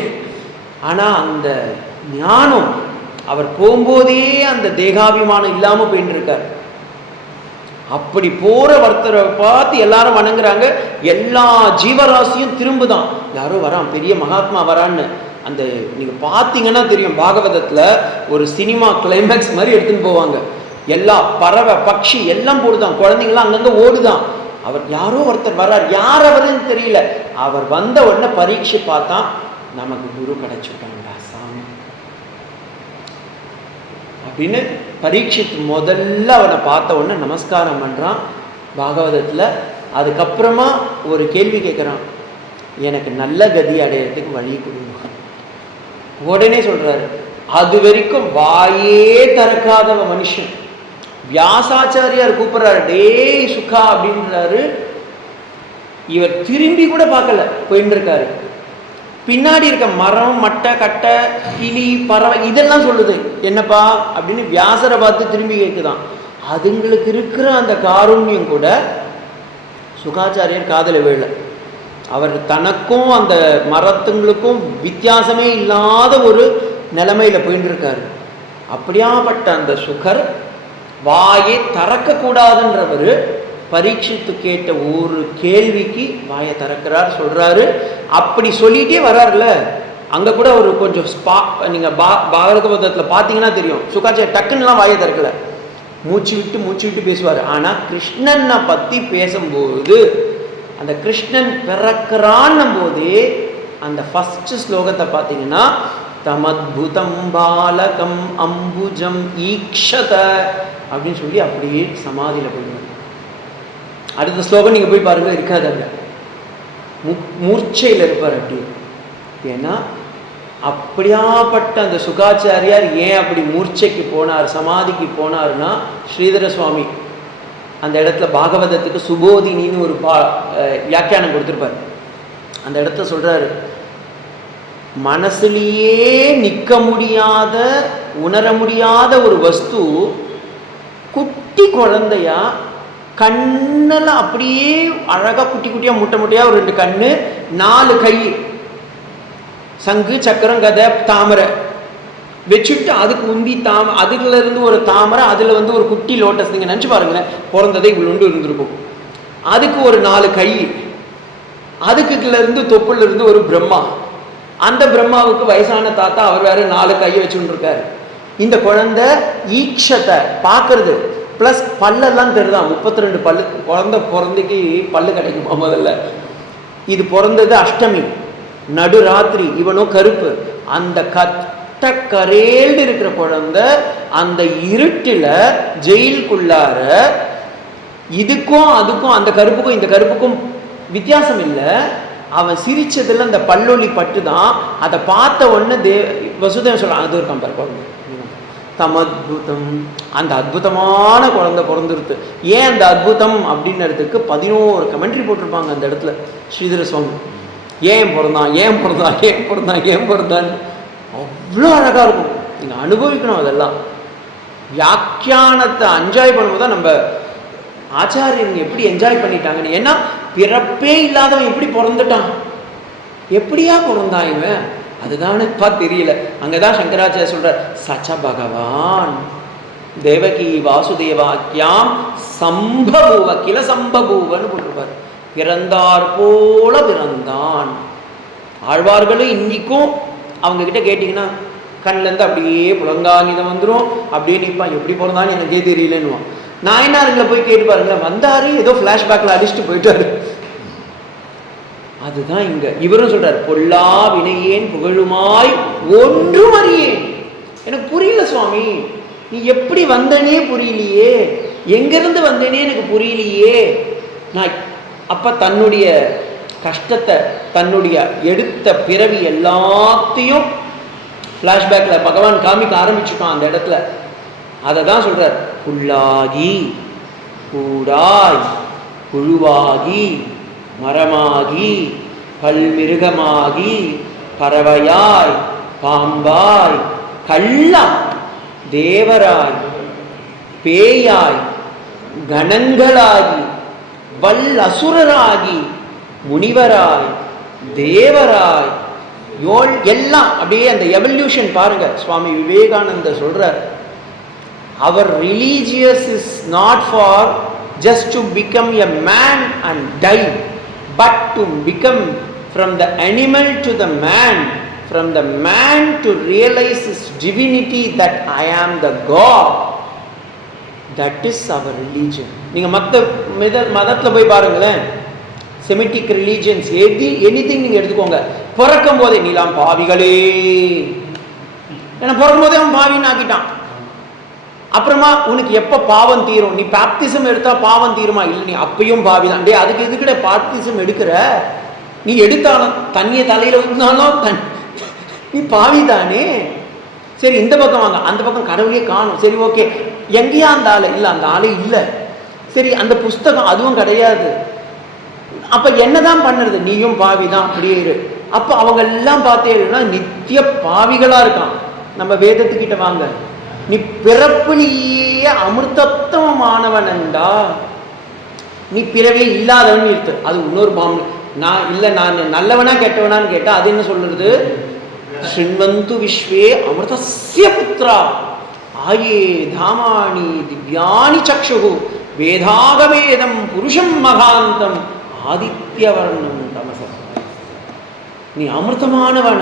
ஆனா அந்த ஞானம், அவர் போகும்போதே அந்த தேகாபிமானம் இல்லாம போயிட்டு இருக்கார். அப்படி போற ஒருத்தரை பார்த்து எல்லாரும் வணங்குறாங்க. எல்லா ஜீவராசியும் திரும்புதான், யாரோ வரான், பெரிய மகாத்மா வரான்னு. அந்த நீங்க பார்த்தீங்கன்னா தெரியும், பாகவதத்துல ஒரு சினிமா கிளைமேக்ஸ் மாதிரி எடுத்துன்னு போவாங்க. எல்லா பறவை பட்சி எல்லாம் போடுதான், குழந்தைங்களாம் அங்கங்க ஓடுதான். அவர் யாரோ ஒருத்தர் வர்றார், யார் அவருன்னு தெரியல. அவர் வந்த உடனே பரீட்சை பார்த்தா, நமக்கு குரு கிடைச்சுட்டாங்க சாமி அப்படின்னு பரீட்சித்து முதல்ல அவனை பார்த்த உடனே நமஸ்காரம் பண்றான் பாகவதத்துல. அதுக்கப்புறமா ஒரு கேள்வி கேட்குறான், எனக்கு நல்ல கதி அடையிறதுக்கு வழி கொடுங்க. உடனே சொல்றாரு, அது வரைக்கும் வாயே திறக்காதவ மனுஷன். வியாசாச்சாரியார் கூப்பிடுறாரு, டே சுகா அப்படின்றாரு. இவர் திரும்பி கூட பார்க்கல, போயிட்டு இருக்காரு. பின்னாடி இருக்க மரம், மட்டை, கட்டை, கிளி, பறவை இதெல்லாம் சொல்லுது என்னப்பா அப்படின்னு வியாசரை பார்த்து திரும்பி கேட்குதான். அதுங்களுக்கு இருக்கிற அந்த காருண்யம் கூட சுகாச்சாரியர் காதல வேலை. அவர் தனக்கும் அந்த மரத்துங்களுக்கும் வித்தியாசமே இல்லாத ஒரு நிலைமையில போயிட்டு இருக்காரு. அப்படியாப்பட்ட அந்த சுகர் வாயை திறக்க கூடாதுன்றவர் பரீட்சித்து கேட்ட ஒரு கேள்விக்கு வாயை திறக்கிறார், சொல்றாரு. அப்படி சொல்லிட்டே வர்றாருல, அங்க கூட ஒரு கொஞ்சம் நீங்க பாகவதத்துல பாத்தீங்கன்னா தெரியும், சுகாச்சாரிய டக்குன்னுலாம் வாயை திறக்கல, மூச்சு விட்டு பேசுவார். ஆனா கிருஷ்ணனை பத்தி பேசும்போது, அந்த கிருஷ்ணன் பிறக்கிறான் போதே அந்த ஃபர்ஸ்ட் ஸ்லோகத்தை பார்த்தீங்கன்னா, தமத்புதம் பாலகம் அம்புஜம் ஈக்ஷத அப்படின்னு சொல்லி அப்படியே சமாதியில் போயிடுவார். அடுத்த ஸ்லோகம் நீங்க போய் பாருங்க, இருக்காது, அங்க மூர்ச்சையில் இருப்பார் அப்படி. ஏன்னா அப்படியாப்பட்ட அந்த சுகாச்சாரியார் ஏன் அப்படி மூர்ச்சைக்கு போனார், சமாதிக்கு போனார்னா, ஸ்ரீதர சுவாமி அந்த இடத்துல பாகவதத்துக்கு சுபோதினின்னு ஒரு வியாக்கியானம் கொடுத்துருப்பார். அந்த இடத்துல சொல்றாரு, மனசுலேயே நிற்க முடியாத, உணர முடியாத ஒரு வஸ்து குட்டி குழந்தையா கண்ணில் அப்படியே அழகா குட்டி குட்டியா முட்டை முட்டையா ஒரு 2 கண்ணு, 4 கை, சங்கு சக்கரம் கதை தாமரை வச்சுட்டு அதுக்கு உந்தி அதுல இருந்து ஒரு தாமரை, அதுல வந்து ஒரு குட்டி லோட்டஸ். நீங்க நினைச்சு பாருங்களேன், பிறந்ததே இவ்வளோண்டு இருந்திருக்கும். அதுக்கு ஒரு 4 கை, அதுக்குள்ள இருந்து தொப்புல இருந்து ஒரு பிரம்மா, அந்த பிரம்மாவுக்கு வயசான தாத்தா, அவர் வேற 4 கையை வச்சுட்டு இருக்காரு. இந்த குழந்தை ஈக்ஷத்தை பார்க்கறது, பிளஸ் பல்லெல்லாம் தெரியுதான், 32 பல்லு. குழந்தை பிறந்தைக்கு பல்லு கிடைக்குமா முதல்ல? இது பிறந்தது அஷ்டமி, நடுராத்திரி, இவனோ கருப்பு. அந்த கரேல்டு இருக்கிற குழந்தை அந்த இருட்டில் ஜெயிலுக்குள்ளார, இதுக்கும் அதுக்கும், அந்த கருப்புக்கும் இந்த கருப்புக்கும் வித்தியாசம் இல்லை. அவன் சிரிச்சதுல அந்த பல்லொலி பட்டு தான், அதை பார்த்த உடனே வசுதேவன் சொல்றான், அது ஒரு கம்பேர் குழந்தை தமத்புதம், அந்த அற்புதமான குழந்தை பிறந்துருது. ஏன் அந்த அற்புதம் அப்படின்றதுக்கு 11 கமெண்ட்ரி போட்டிருப்பாங்க அந்த இடத்துல ஸ்ரீதர சுவாமி. ஏன் பிறந்தான், ஏன் பிறந்தான், ஏன் பிறந்தான், ஏன் பிறந்தான், அவ்வளோ அழகா இருக்கும். நீங்க அனுபவிக்கணும் அதெல்லாம். வியாக்கியானத்தை என்ஜாய் பண்ணும்போது தான் நம்ம ஆச்சாரியங்க எப்படி என்ஜாய் பண்ணிட்டாங்கன்னு. ஏன்னா பிறப்பே இல்லாதவன் எப்படி பிறந்துட்டான், எப்படியா பிறந்தான் இவன், அதுதானப்பா தெரியல. அங்கதான் சங்கராச்சாரிய சொல்றார், சச்ச பகவான் தேவகி வாசுதேவாக்கியாம் சம்பபூவ கில சம்பபூவன்னு போட்டிருப்பார். பிறந்தார் போல பிறந்தான். ஆழ்வார்களும் இன்னைக்கும் அவங்க கிட்ட கேட்டீங்கன்னா கண்ணிலேருந்து அப்படியே புலங்காங்கிதம் வந்துடும், அப்படியே நிற்பான், எப்படி பிறந்தான்னு எனக்கே தெரியலன்னுவான். நாயனாருங்களை போய் கேட்டு பாருங்களேன், வந்தாரு ஏதோ ஃப்ளாஷ்பேக்கில் அடிச்சுட்டு போயிட்டாரு. அதுதான் இங்க இவரும் சொல்றார், பொல்லா வினையேன் புகழுமாய் ஒன்றும் அறியேன். எனக்கு புரியல சுவாமி, நீ எப்படி வந்தனே புரியலையே, எங்கிருந்து வந்தனே எனக்கு புரியலையே. நான் அப்ப தன்னுடைய கஷ்டத்தை, தன்னுடைய எடுத்த பிறவி எல்லாத்தையும் ஃப்ளாஷ்பேக்கில் பகவான் காமிக்க ஆரம்பிச்சுட்டான் அந்த இடத்துல. அதை தான் சொல்றார், புல்லாகி கூடாய் புழுவாகி மரமாகி பல்மிருகமாகி பறவையாய் பாம்பாய் கள்ளா தேவராய் பேயாய் கணங்களாகி வல்லசுரராகி முனிவராய் தேவராய் எல்லாம் அப்படியே அந்த எவல்யூஷன் பாருங்க. சுவாமி விவேகானந்தர் சொல்றார், அவர் religious is not for just to become a man and die, but to become from the animal to the man, from the man to realize his divinity, that I am the God. That is our religion. நீங்க மதத்துல போய் பாருங்களேன், Semitic religions anything நீங்க எடுத்துக்கோங்க, பிறக்கும் போதே நீலாம் பாவிகளே, ஏன்னா பிறக்கும் போதே அவன் பாவின்னு ஆக்கிட்டான். அப்புறமா உனக்கு எப்ப பாவம் தீரும், நீ பாப்திசம் எடுத்தா பாவம் தீருமா, இல்லை நீ அப்பயும் பாவி தான். டே அதுக்கு எதுக்கிட்ட பாப்திசம் எடுக்கிற, நீ எடுத்தாலும் தண்ணியை தலையில ஊற்றினாலும் நீ பாவி தானே. சரி இந்த பக்கம் வாங்க, அந்த பக்கம் கடவுளே காணும், சரி ஓகே, எங்கேயா அந்த ஆளு, இல்லை அந்த ஆளு இல்லை, சரி அந்த புஸ்தகம் அதுவும் கிடையாது, அப்ப என்னதான் பண்ணுறது, நீயும் பாவி தான், அப்படியே இரு. அப்ப அவங்க எல்லாம் பார்த்தேன்னா நித்திய பாவிகளா இருக்கான். நம்ம வேதத்துக்கிட்ட வாங்க, நீ பிறப்பிலேயே அமிர்தத்துவமானவன்டா, நீ பிறவே இல்லாதவன் இருக்கு. அது இன்னொரு பாம்பு. நான் இல்லை நான் நல்லவனா கெட்டவனான்னு கேட்டா அது என்ன சொல்றது, ஸ்ருண்வந்து விஸ்வே அமிர்தஸ்ய புத்ரா ஆயே தாமானி திவ்யானி சக்ஷு வேதாகவேதம் புருஷம் மகாந்தம் ஆதித்யவர்ணம் தமசம். நீ அமிர்தமானவன,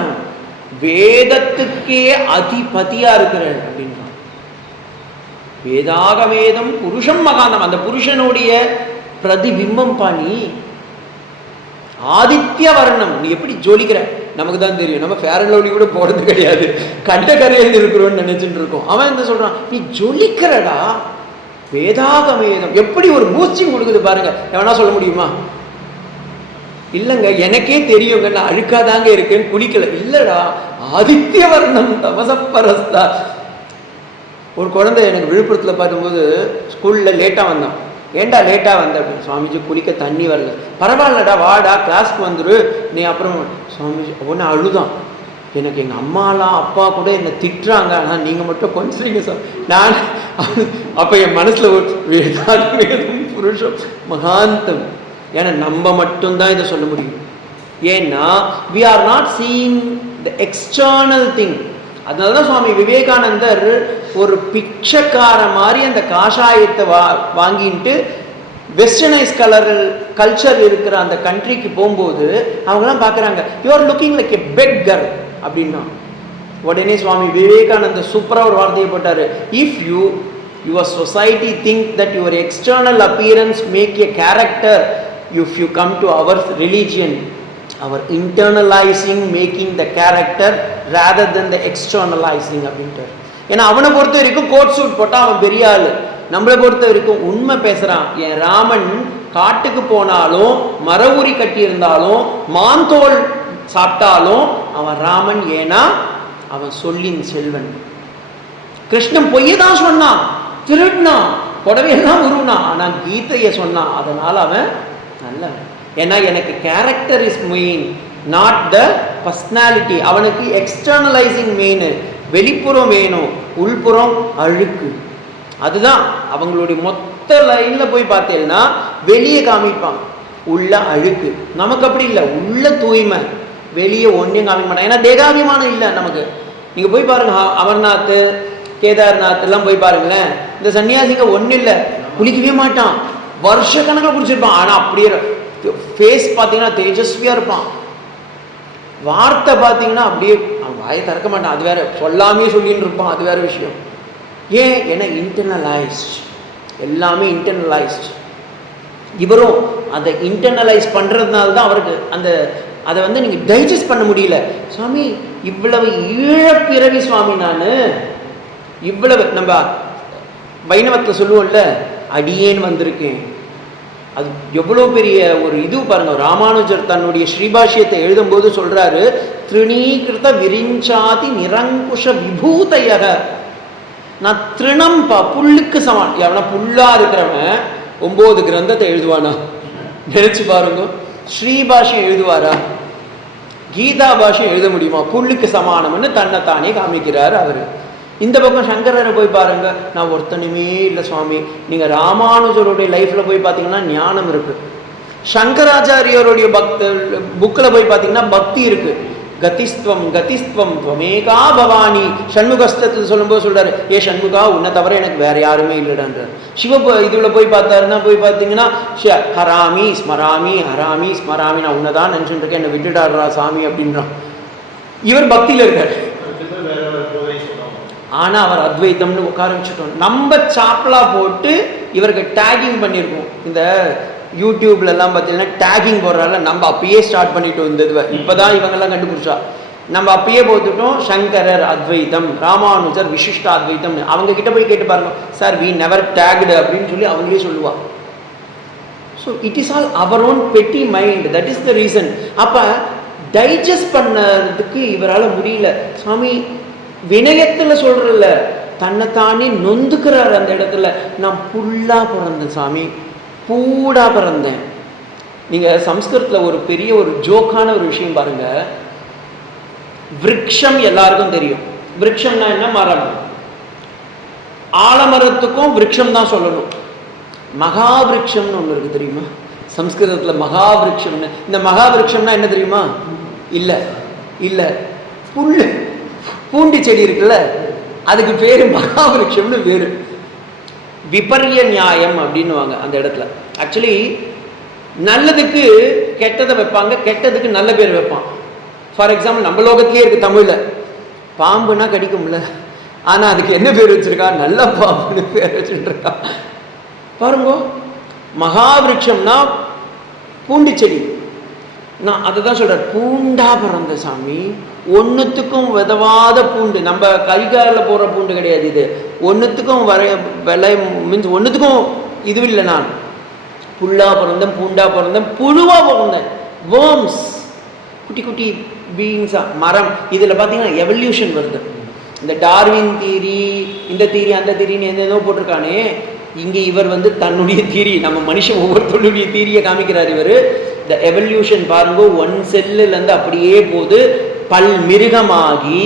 வேதத்துக்கே அதிபதியா இருக்கிற அப்படின்றான். வேதாகவேதம் புருஷம் மகாந்தம், அந்த புருஷனுடைய பிரதிபிம்பம் பாணி. ஆதித்ய வர்ணம், நீ எப்படி ஜொலிக்கிற நமக்கு தான் தெரியும். நம்ம ஃபேர் அண்ட் லவ்லி கூட போறது கிடையாது, கண்ட கரையில் இருக்கிறோம்னு நினைச்சுட்டு இருக்கோம். அவன் என்ன சொல்றான், நீ ஜொலிக்கிறடா. வேதாகவேதம் எப்படி ஒரு பூஸ்டிங் கொடுக்குது பாருங்க. எவனா சொல்ல முடியுமா? இல்லைங்க எனக்கே தெரியுங்க, நான் அழுக்காதாங்க இருக்கேன்னு குளிக்கல. இல்லடா, ஆதித்ய வர்ணம் தமசப்பரஸ்தா. ஒரு குழந்தை எனக்கு விழுப்புரத்தில் பார்க்கும்போது ஸ்கூலில் லேட்டாக வந்தான். ஏண்டா லேட்டாக வந்த அப்படின்னு, சுவாமிஜி குளிக்க தண்ணி வரல. பரவாயில்லடா வாடா கிளாஸ்க்கு வந்துரு நீ. அப்புறம் சுவாமிஜி ஒன்று அழுதான். எனக்கு எங்கள் அம்மாலாம் அப்பா கூட என்னை திட்டுறாங்க, ஆனால் நீங்கள் மட்டும் கொஞ்சம் சார். நான் அப்போ என் மனசில் ஒரு வேதாகவேதம் புருஷம் மகாந்தம். ஏன்னா நம்ம மட்டும்தான் இதை சொல்ல முடியும். ஏன்னா we are not seeing the external thing. அதனால தான் சுவாமி விவேகானந்தர் ஒரு பிக்சக்கார மாதிரி அந்த காஷாயத்தை வாங்கிட்டு வெஸ்டர்னைஸ் கல்ச்சர் இருக்கிற அந்த கண்ட்ரிக்கு போகும்போது அவங்களாம் பார்க்குறாங்க, you are looking like a beggar அப்படின்னா. உடனே சுவாமி விவேகானந்தர் சூப்பராக ஒரு வார்த்தையை போட்டார், if your society think that your external appearance make a character, if you come to our religion, our internalizing making the character rather than the externalizing அப்படின்ட்டு. ஏன்னா அவனை பொறுத்த வரைக்கும் கோட் சூட் போட்டால் அவன் பெரிய ஆள், நம்மளை பொறுத்த வரைக்கும் உண்மை பேசுகிறான். என் ராமன் காட்டுக்கு போனாலும் மர உரி கட்டியிருந்தாலும் மாந்தோல் சாப்பிட்டாலும் அவன் ராமன். ஏன்னா அவன் சொல்லின் செல்வன். கிருஷ்ணன் பொய்யை தான் சொன்னான், திருடினான், புடவையெல்லாம் உருவினான், ஆனால் கீதையை சொன்னான். அதனால் அவன் நல்லவன். ஏன்னா எனக்கு character is main, not the personality. அவனுக்கு எக்ஸ்டர்னலைசிங் மெயின், வெளிப்புறம் வேணும், உள்புறம் அழுக்கு. அதுதான் அவங்களுடைய மொத்த லைனில் போய் பார்த்தேன்னா வெளியே காமிப்பான் உள்ள அழுக்கு. நமக்கு அப்படி இல்லை, உள்ள தூய்மை, வெளியே ஒன்றையும் காமிக்க மாட்டான். ஏன்னா தேகாபிமானம் இல்லை நமக்கு. நீங்கள் போய் பாருங்க, அமர்நாத், கேதார்நாத் எல்லாம் போய் பாருங்களேன். இந்த சன்னியாசிங்க ஒன்றும் இல்லை, குளிக்கவே மாட்டான், வருஷ கணக்கில் குடிச்சிருப்பான். ஆனால் அப்படியே ஃபேஸ் பார்த்தீங்கன்னா தேஜஸ்வியாக இருப்பான். வார்த்தை பார்த்தீங்கன்னா அப்படியே அவன் வாயை திறக்க மாட்டான். அது வேற, சொல்லாமே சொல்லின்னு இருப்பான், அது வேற விஷயம். ஏன்? ஏன்னா இன்டர்னலைஸ்ட், எல்லாமே இன்டர்னலைஸ்ட். இவரும் அதை இன்டர்னலைஸ் பண்ணுறதுனால தான் அவருக்கு அந்த அதை வந்து நீங்கள் டைஜஸ்ட் பண்ண முடியல. சுவாமி இவ்வளவு ஈழப்பிறவி சுவாமி, நான் இவ்வளவு, நம்ம வைணவத்தில் சொல்லுவோம்ல, அடியேன் வந்திருக்கேன். அது எவ்வளோ பெரிய ஒரு இது பாருங்க. ராமானுஜர் தன்னுடைய ஸ்ரீபாஷ்யத்தை எழுதும்போது சொல்றாரு, திருணீகிருத விரிஞ்சாதி நிரங்குஷ விபூதையக. நான் திருணம்பா, புல்லுக்கு சமான். எவனா புல்லா இருக்கிறவன் 9 கிரந்தத்தை எழுதுவானா? நினைச்சு பாருங்க. ஸ்ரீபாஷ்யம் எழுதுவாரா? கீதா பாஷ்யம் எழுத முடியுமா? புல்லுக்கு சமானம்னு தன்னைத்தானே காமிக்கிறார் அவர். இந்த பக்கம் சங்கரரை போய் பாருங்க, நான் ஒருத்தனுமே இல்லை சுவாமி. நீங்கள் ராமானுஜருடைய லைஃப்பில் போய் பார்த்தீங்கன்னா ஞானம் இருக்குது. சங்கராச்சாரியருடைய புக்கில் போய் பார்த்தீங்கன்னா பக்தி இருக்குது. கதிஸ்துவம் கதிஸ்துவம் துவமேகா பவானி. சண்முகஸ்தத்தில் சொல்லும்போது சொல்றாரு, ஏ சண்முகா, உன்னை தவிர எனக்கு வேற யாருமே இல்லைடான்றார். இதுல போய் பார்த்தாருன்னா போய் பார்த்தீங்கன்னா ஹராமி ஸ்மராமி ஹராமி ஸ்மராமி, நான் உன்னதான் நினைச்சுட்டு இருக்கேன், என்னை விட்டுடாடுறா சாமி அப்படின்றான். இவர் பக்தியில் இருக்காரு, ஆனா அவர் அத்வைத்தம்னு உட்கார வச்சுட்டோம். நம்ம சாப்லா போட்டு இவருக்கு டேகிங் பண்ணியிருக்கோம். இந்த யூடியூப்ல எல்லாம் பார்த்தீங்கன்னா டேகிங் போடுறால, நம்ம அப்பயே ஸ்டார்ட் பண்ணிட்டோம். இந்த இதுவை இப்போதான் இவங்கெல்லாம் கண்டுபிடிச்சா. நம்ம அப்பயே போட்டுட்டோம் சங்கரர் அத்வைத்தம், ராமானுஜர் விசிஷ்ட அத்வைத்தம். அவங்க கிட்ட போய் கேட்டு பாருங்க, சார் வி நெவர் டேக்டு அப்படின்னு சொல்லி அவங்களே சொல்லுவா. ஸோ இட் இஸ் ஆல் அவர் own petty mind, that is the reason. அப்போ டைஜஸ்ட் பண்ணதுக்கு இவரால் முடியல. சுவாமி வினயத்தில் சொல்றல, தன்னைத்தானே நொந்துக்கிறார் அந்த இடத்துல. நான் புல்லா பிறந்தேன் சாமி, பூடா பிறந்தேன். நீங்கள் சம்ஸ்கிருதத்தில் ஒரு பெரிய ஒரு ஜோக்கான ஒரு விஷயம் பாருங்க. விருட்சம் எல்லாருக்கும் தெரியும். விருட்சம்னா என்ன? மரம். ஆலமரத்துக்கும் விருட்சம் தான் சொல்லணும். மகாவிருட்சம்னு ஒன்று இருக்கு, தெரியுமா? சம்ஸ்கிருதத்தில் மகாவிருட்சம்னு. இந்த மகாவிருட்சம்னா என்ன தெரியுமா? இல்லை இல்லை, புல்லு, பூண்டி செடி இருக்குல்ல, அதுக்கு பேரு மகாவிருட்சம்னு பேரு. விபர்ய நியாயம் அப்படின்னுவாங்க அந்த இடத்துல. ஆக்சுவலி நல்லதுக்கு கெட்டதை வைப்பாங்க, கெட்டதுக்கு நல்ல பேர் வைப்பான். ஃபார் எக்ஸாம்பிள் நம்ம லோகத்திலே இருக்கு தமிழ்ல, பாம்புனா கடிக்கும்ல, ஆனா அதுக்கு என்ன பேர் வச்சிருக்கா? நல்ல பாம்புன்னு பேர் வச்சுட்டு இருக்கா. பாருங்க, மகாவிருட்சம்னா பூண்டி செடி. நான் அதை தான் சொல்றேன், பூண்டா பிறந்த சாமி. ஒன்றுத்துக்கும் விதவாத பூண்டு, நம்ம கைகாலில் போடுற பூண்டு கிடையாது இது. ஒன்றுத்துக்கும் விலை மீன்ஸ் ஒன்றுத்துக்கும் இது இல்லை. நான் புல்லா பிறந்தேன், பூண்டா பிறந்தேன், புழுவா பிறந்தேன். வேர்ம்ஸ், குட்டி குட்டி பீயிங்ஸா. மரம். இதில் பார்த்தீங்கன்னா எவல்யூஷன் வருது. இந்த டார்வின் தீரி, இந்த தீரி, அந்த தீரின்னு என்னென்னோ போட்டிருக்கானே. இங்கே இவர் தன்னுடைய தீரி, நம்ம மனுஷன் ஒவ்வொருத்தருடைய தீரியை காமிக்கிறார் இவர். இந்த எவல்யூஷன் பாருங்க, 1 செல்லுலேருந்து அப்படியே போது, பல் மிருகமாகி,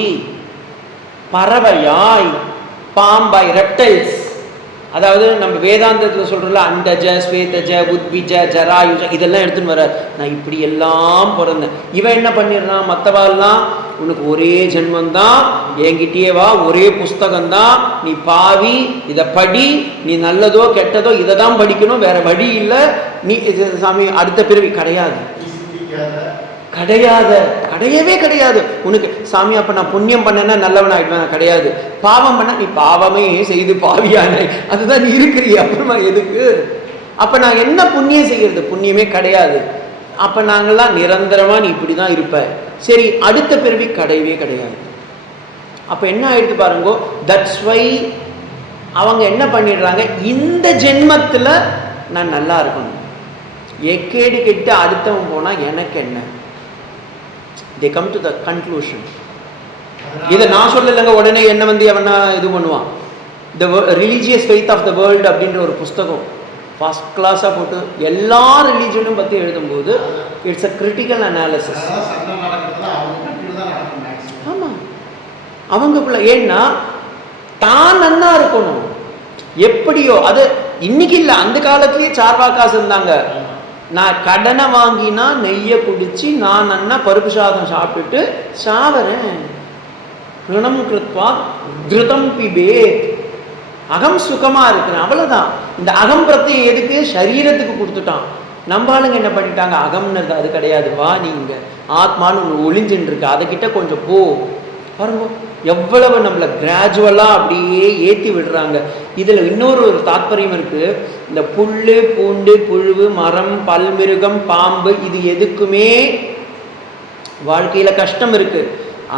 பறவையாய், பாம்பாய், ரெப்டைல்ஸ். அதாவது நம்ம வேதாந்தத்தில் சொல்கிறோம்ல, அண்டஜ, ஸ்வேதஜ, உத்விஜ, ஜராயுஜ, இதெல்லாம் எடுத்துன்னு வர. நான் இப்படி எல்லாம் பிறந்தேன். இவன் என்ன பண்ணிடுறான்? மற்றவாள்லாம், உனக்கு ஒரே ஜென்மந்தான், என்கிட்டயே வா, ஒரே புஸ்தகம்தான், நீ பாவி, இதை படி, நீ நல்லதோ கெட்டதோ இதை தான் படிக்கணும், வேற வழி இல்லை. நீ சாமி அடுத்த பிறவி கிடையாது, கிடையாது, கிடையவே கிடையாது உனக்கு. சாமி அப்ப நான் புண்ணியம் பண்ணேன்னா நல்லவன் ஆயிடுவேன்? கிடையாது. பாவம் பண்ண, நீ பாவமே செய்து பாவியான, அதுதான் நீ இருக்கிறீ. அப்புறமா எதுக்கு? அப்ப நான் என்ன புண்ணியம் செய்யறது? புண்ணியமே கிடையாது. அப்ப நாங்கள்லாம் நிரந்தரமா நீ இப்படிதான் இருப்ப. சரி, அடுத்த பிறவி கிடையவே கிடையாது. அப்ப என்ன ஆயிடுது பாருங்க. தட்ஸ் வை அவங்க என்ன பண்ணிடுறாங்க, இந்த ஜென்மத்துல நான் நல்லா இருக்கணும், எக்கேடு கெட்டு அடுத்தவன் போனால் எனக்கு என்ன? they come to the conclusion. இதை நான் சொல்லலைங்க, உடனே என்ன வந்து எவனா இது பண்ணுவான். The religious faith of the world அப்படின்ற ஒரு புஸ்தகம் ஃபர்ஸ்ட் கிளாஸாக போட்டு எல்லா ரிலீஜனும் பற்றி எழுதும்போது இட்ஸ் அ கிரிட்டிக்கல் அனாலிசிஸ். ஆமாம், அவங்கக்குள்ள ஏன்னா தான் நன்னா இருக்கணும் எப்படியோ. அது இன்னைக்கு இல்லை, அந்த காலத்திலேயே சார்வாக்காசு இருந்தாங்க. நான் கடனை வாங்கினா நெய்யை குடிச்சு நான் நன்னா பருப்பு சாதம் சாப்பிட்டுட்டு சாவறேன். கிருணம் கிருத்வா திருதம் பிபேத், அகம் சுகமா இருக்கிறேன், அவ்வளவுதான். இந்த அகம் பிரத்தியம் எதுக்கு? சரீரத்துக்கு கொடுத்துட்டான். நம்ம ஆளுங்க என்ன பண்ணிட்டாங்க, அகம்னு அது கிடையாது, வா நீங்க ஆத்மான்னு ஒன்று ஒளிஞ்சுன்னு இருக்கு, அதை கிட்ட கொஞ்சம் போ. பாருங்க எவ்வளவு நம்மளை கிராஜுவலா அப்படியே ஏற்றி விடுறாங்க. இதுல இன்னொரு தாத்பரியம் இருக்கு. இந்த புல்லு பூண்டு புழுவு மரம் பல்மிருகம் பாம்பு இது எதுக்குமே வாழ்க்கையில கஷ்டம் இருக்கு.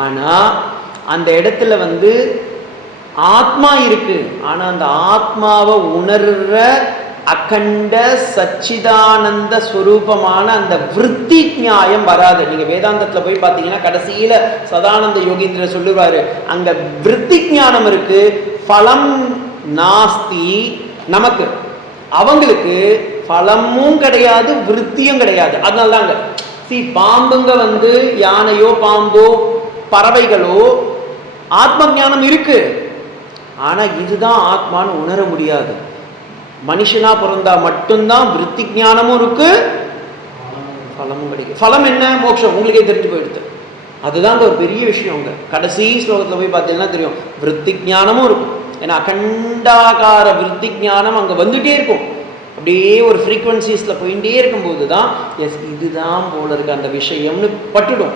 ஆனா அந்த இடத்துல வந்து ஆத்மா இருக்கு. ஆனா அந்த ஆத்மாவை உணர்ற அகண்ட சச்சிதானந்த ஸ்வரூபமான அந்த விருத்தி நியாயம் வராது. நீங்க வேதாந்தத்துல போய் பார்த்தீங்கன்னா கடைசியில சதானந்த யோகீந்திர சொல்லுவாரு, அங்க விருத்தி ஞானம் இருக்கு, பலம் நாஸ்தி. நமக்கு அவங்களுக்கு பலமும் கிடையாது விருத்தியும் கிடையாது. அதனால்தாங்க பாம்புங்க வந்து யானையோ பாம்போ பறவைகளோ ஆத்ம ஞானம் இருக்கு, ஆனா இதுதான் ஆத்மான்னு உணர முடியாது. மனுஷனா பிறந்தா மட்டும்தான் விருத்தி ஞானமும் இருக்கு, பலமும் கிடைக்கும். பலம் என்ன? மோட்சம். உங்களுக்கே தெரிஞ்சு போயிடுது. அதுதான் ஒரு பெரிய விஷயம். அங்க கடைசி ஸ்லோகத்துல போய் பார்த்தீங்கன்னா தெரியும், விருத்தி ஞானமும் இருக்கும். ஏன்னா அகண்டாகார விருத்தி ஞானம் அங்க வந்துட்டே இருக்கும். அப்படியே ஒரு ஃப்ரீக்வன்சிஸ்ல போயிட்டே இருக்கும்போது தான் எஸ் இதுதான் போல இருக்கு அந்த விஷயம்னு பட்டுடும்.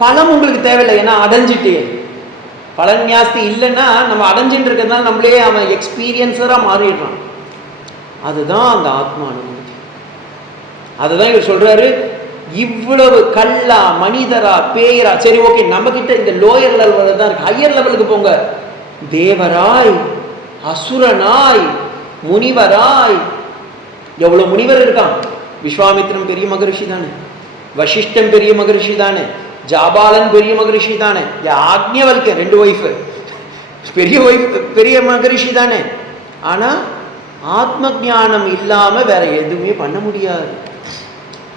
பலம் உங்களுக்கு தேவையில்லை, ஏன்னா அடைஞ்சிட்டே. பலன் ஜாஸ்தி இல்லைன்னா நம்ம அடைஞ்சிட்டு இருக்கிறதுனால நம்மளே அவன் எக்ஸ்பீரியன்ஸராக மாறிடுறான். அதுதான் அந்த ஆத்மா அனுபூதி. அதுதான் இவர் சொல்றாரு, இவ்வளவு கல்லா மனிதரா பேயரா, சரி ஓகே நம்ம கிட்ட இந்த லோயர் லெவலில் தான் இருக்கு, ஹையர் லெவலுக்கு போங்க. தேவராய் அசுரனாய் முனிவராய், எவ்வளவு முனிவர் இருக்கான். விஸ்வாமித்திரம் பெரிய மகரிஷி தானே, வசிஷ்டம் பெரிய மகரிஷி தானே, ஜாபாலன் பெரிய மகரிஷி தானே, ஆக்ஞவல்க 2 ஒய்ஃபு பெரிய மகரிஷி தானே. ஆனா ஆத்ம ஞானம் இல்லாம வேற எதுவுமே பண்ண முடியாது.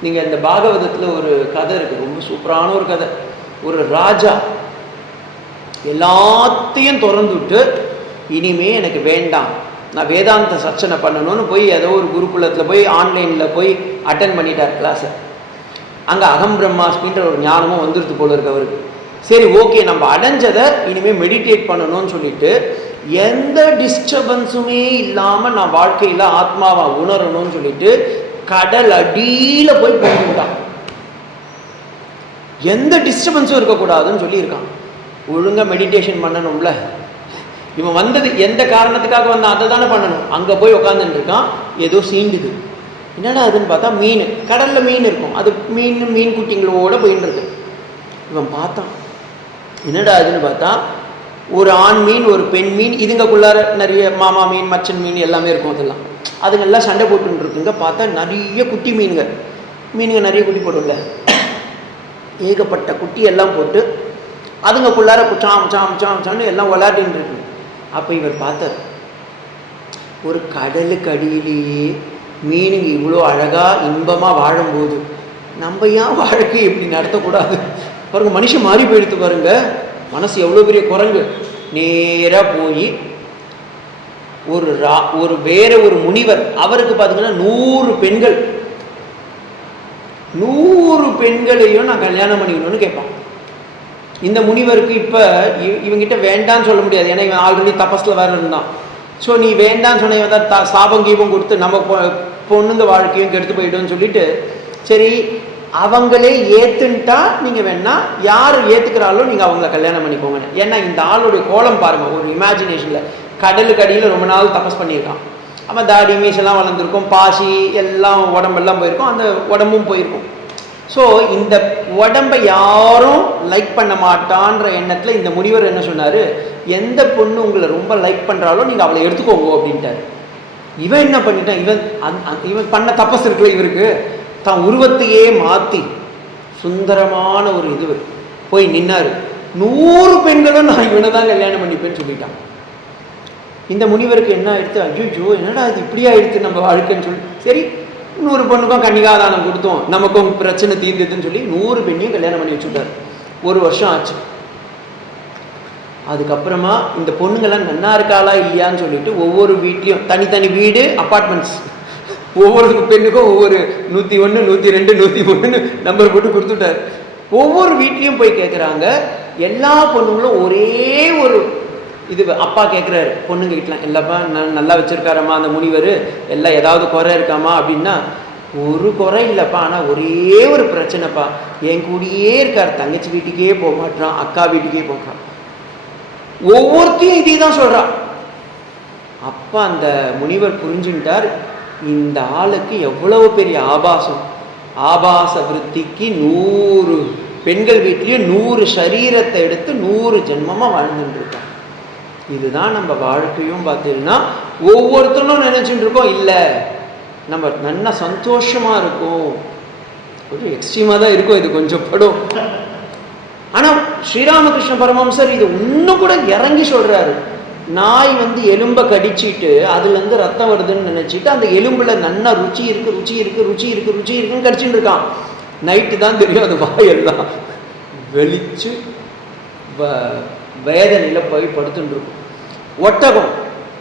நீங்க இந்த பாகவதத்துல ஒரு கதை இருக்கு, ரொம்ப சூப்பரான ஒரு கதை. ஒரு ராஜா எல்லாத்தையும் திறந்துட்டு இனிமே எனக்கு வேண்டாம், நான் வேதாந்த சர்ச்சனை பண்ணணும்னு போய் ஏதோ ஒரு குருகுலத்துல போய் ஆன்லைன்ல போய் அட்டன் பண்ணிட்டார் கிளாஸை. அங்கே அகம் பிரம்மாஸ்மின்ற ஒரு ஞானமும் வந்துருது போல இருக்கு அவருக்கு. சரி ஓகே நம்ம அடைஞ்சதை இனிமேல் மெடிடேட் பண்ணணும்னு சொல்லிட்டு எந்த டிஸ்டர்பன்ஸுமே இல்லாமல் நான் வாழ்க்கையில் ஆத்மாவை உணரணும்னு சொல்லிட்டு கடல் அடியில் போய் போயிருக்கான். எந்த டிஸ்டர்பன்ஸும் இருக்கக்கூடாதுன்னு சொல்லியிருக்கான். ஒழுங்காக மெடிடேஷன் பண்ணணும்ல. இவன் வந்தது எந்த காரணத்துக்காக வந்தான், அதை தானே பண்ணணும். அங்கே போய் உட்காந்துட்டு இருக்கான், ஏதோ சீண்டுது. என்னடா அதுன்னு பார்த்தா மீன், கடலில் மீன் இருக்கும், அது மீன் குட்டிங்களோட போயின்னு இருக்கு. இவன் பார்த்தான், என்னடா அதுன்னு பார்த்தா ஒரு ஆண் மீன் ஒரு பெண் மீன், இதுங்கக்குள்ளார நிறைய மாமா மீன் மச்சன் மீன் எல்லாமே இருக்கும். அதெல்லாம் அதுங்கெல்லாம் சண்டை போட்டுன்னு இருக்குங்க. பார்த்தா நிறைய குட்டி மீனுங்க நிறைய குட்டி போடும்ல, ஏகப்பட்ட குட்டி எல்லாம் போட்டு அதுங்கக்குள்ளார சாம் சாம் சாம் சாம்னு எல்லாம் விளையாட்டுன்னு இருக்கு. அப்போ இவர் பார்த்தார், ஒரு கடலுக்கு அடியிலேயே மீனுங்க இவ்வளோ அழகாக இன்பமாக வாழும்போது நம்ம ஏன் வாழ்க்கை எப்படி நடத்தக்கூடாது? பாருங்க மனுஷன் மாறி போயிடுத்து பாருங்க, மனசு எவ்வளோ பெரிய குரங்கு. நேராக போய் ஒரு வேற ஒரு முனிவர், அவருக்கு பார்த்தீங்கன்னா 100 பெண்கள், 100 பெண்களையும் நான் கல்யாணம் பண்ணிக்கணும்னு கேட்பான். இந்த முனிவருக்கு இப்போ இவங்கிட்ட வேண்டான்னு சொல்ல முடியாது, ஏன்னா இவன் ஆல்ரெடி தபஸில் வேற இருந்தான். ஸோ நீ வேண்டான்னு சொன்ன இவன் தான் சாபம் கீபம் கொடுத்து நம்ம பொண்ணுங்க வாழ்க்கையும் கெடுத்து போயிடும்னு சொல்லிட்டு, சரி அவங்களே ஏற்றுன்ட்டா நீங்கள் வேணா யார் ஏற்றுக்கிறாளோ நீங்கள் அவங்கள கல்யாணம் பண்ணிக்கோங்க. ஏன்னா இந்த ஆளுடைய கோலம் பாருங்கள், ஒரு இமேஜினேஷனில் கடலுக்கு அடியில் ரொம்ப நாள் தபஸ் பண்ணியிருக்கான். அவன் தாடி மீசெல்லாம் வளர்ந்துருக்கும், பாசி எல்லாம் உடம்பெல்லாம் போயிருக்கும், அந்த உடம்பும் போயிருக்கும். ஸோ இந்த உடம்பை யாரும் லைக் பண்ண மாட்டான்ற எண்ணத்தில் இந்த முனிவர் என்ன சொன்னார், எந்த பொண்ணு உங்களை ரொம்ப லைக் பண்ணுறாலோ நீங்கள் அவளை எடுத்துக்கோங்க அப்படின்ட்டார். இவன் என்ன பண்ணிட்டான், இவன் பண்ண தபஸ் இருக்குல்ல, இவருக்கு தான் உருவத்தையே மாற்றி சுந்தரமான ஒரு இது போய் நின்னாரு. 100 பெண்களும் நான் இவனை தான் கல்யாணம் பண்ணிப்பேன்னு சொல்லிட்டான். இந்த முனிவருக்கு என்ன ஆயிடுத்து, ஐயோ என்னடா இது இப்படி ஆயிடுத்து நம்ம வாழ்க்கைன்னு சொல்லி, சரி 100 பொண்ணுக்கும் கன்னிகாதானம் கொடுத்தோம், நமக்கும் பிரச்சனை தீர்ந்ததுன்னு சொல்லி 100 பெண்ணையும் கல்யாணம் பண்ணி வச்சுட்டார். 1 வருஷம் ஆச்சு. அதுக்கப்புறமா இந்த பொண்ணுங்கள்லாம் நன்னா இருக்காளா இல்லையான்னு சொல்லிட்டு ஒவ்வொரு வீட்லையும் தனித்தனி வீடு, அப்பார்ட்மெண்ட்ஸ், ஒவ்வொரு பெண்ணுக்கும் ஒவ்வொரு 101, 102, 103 நம்பர் போட்டு கொடுத்துட்டார். ஒவ்வொரு வீட்லேயும் போய் கேட்குறாங்க. எல்லா பொண்ணுங்களும் ஒரே ஒரு இது, அப்பா கேட்குறாரு பொண்ணுங்க வீட்டில், எல்லாப்பா நல்லா வச்சுருக்காரம்மா அந்த முனிவர், எல்லாம் ஏதாவது குறை இருக்காமா அப்படின்னா, ஒரு குறை இல்லைப்பா, ஆனால் ஒரே ஒரு பிரச்சனைப்பா, என் கூடயே இருக்கார், தங்கச்சி வீட்டுக்கே போக மாட்டான், அக்கா வீட்டுக்கே போகிறான். ஒவ்வொருத்தையும் இதே தான் சொல்கிறான். அப்பா அந்த முனிவர் புரிஞ்சுட்டார், இந்த ஆளுக்கு எவ்வளவு பெரிய ஆபாசம், ஆபாச விருத்திக்கு 100 பெண்கள் வீட்லேயும் 100 சரீரத்தை எடுத்து 100 ஜென்மமாக வாழ்ந்துட்டு இருக்கான். இதுதான் நம்ம வாழ்க்கையும் பார்த்தீங்கன்னா ஒவ்வொருத்தரும் நினைச்சுட்டு இருக்கோம், இல்லை நம்ம நல்லா சந்தோஷமாக இருக்கும், கொஞ்சம் எக்ஸ்ட்ரீமாக தான் இருக்கும், இது கொஞ்சம் படும். ஆனால் ஸ்ரீராமகிருஷ்ண பரமஹம்சர் இது இன்னும் கூட இறங்கி சொல்கிறாரு. நாய் எலும்பை கடிச்சிட்டு அதுலேருந்து ரத்தம் வருதுன்னு நினச்சிட்டு அந்த எலும்பில் நல்லா ருச்சி இருக்குன்னு கடிச்சுட்டு இருக்கான். நைட்டு தான் தெரியும் அது வாயெல்லாம் வெளிச்சு வேதனையில் போய் படுத்துட்டு இருக்கும். ஒட்டகம்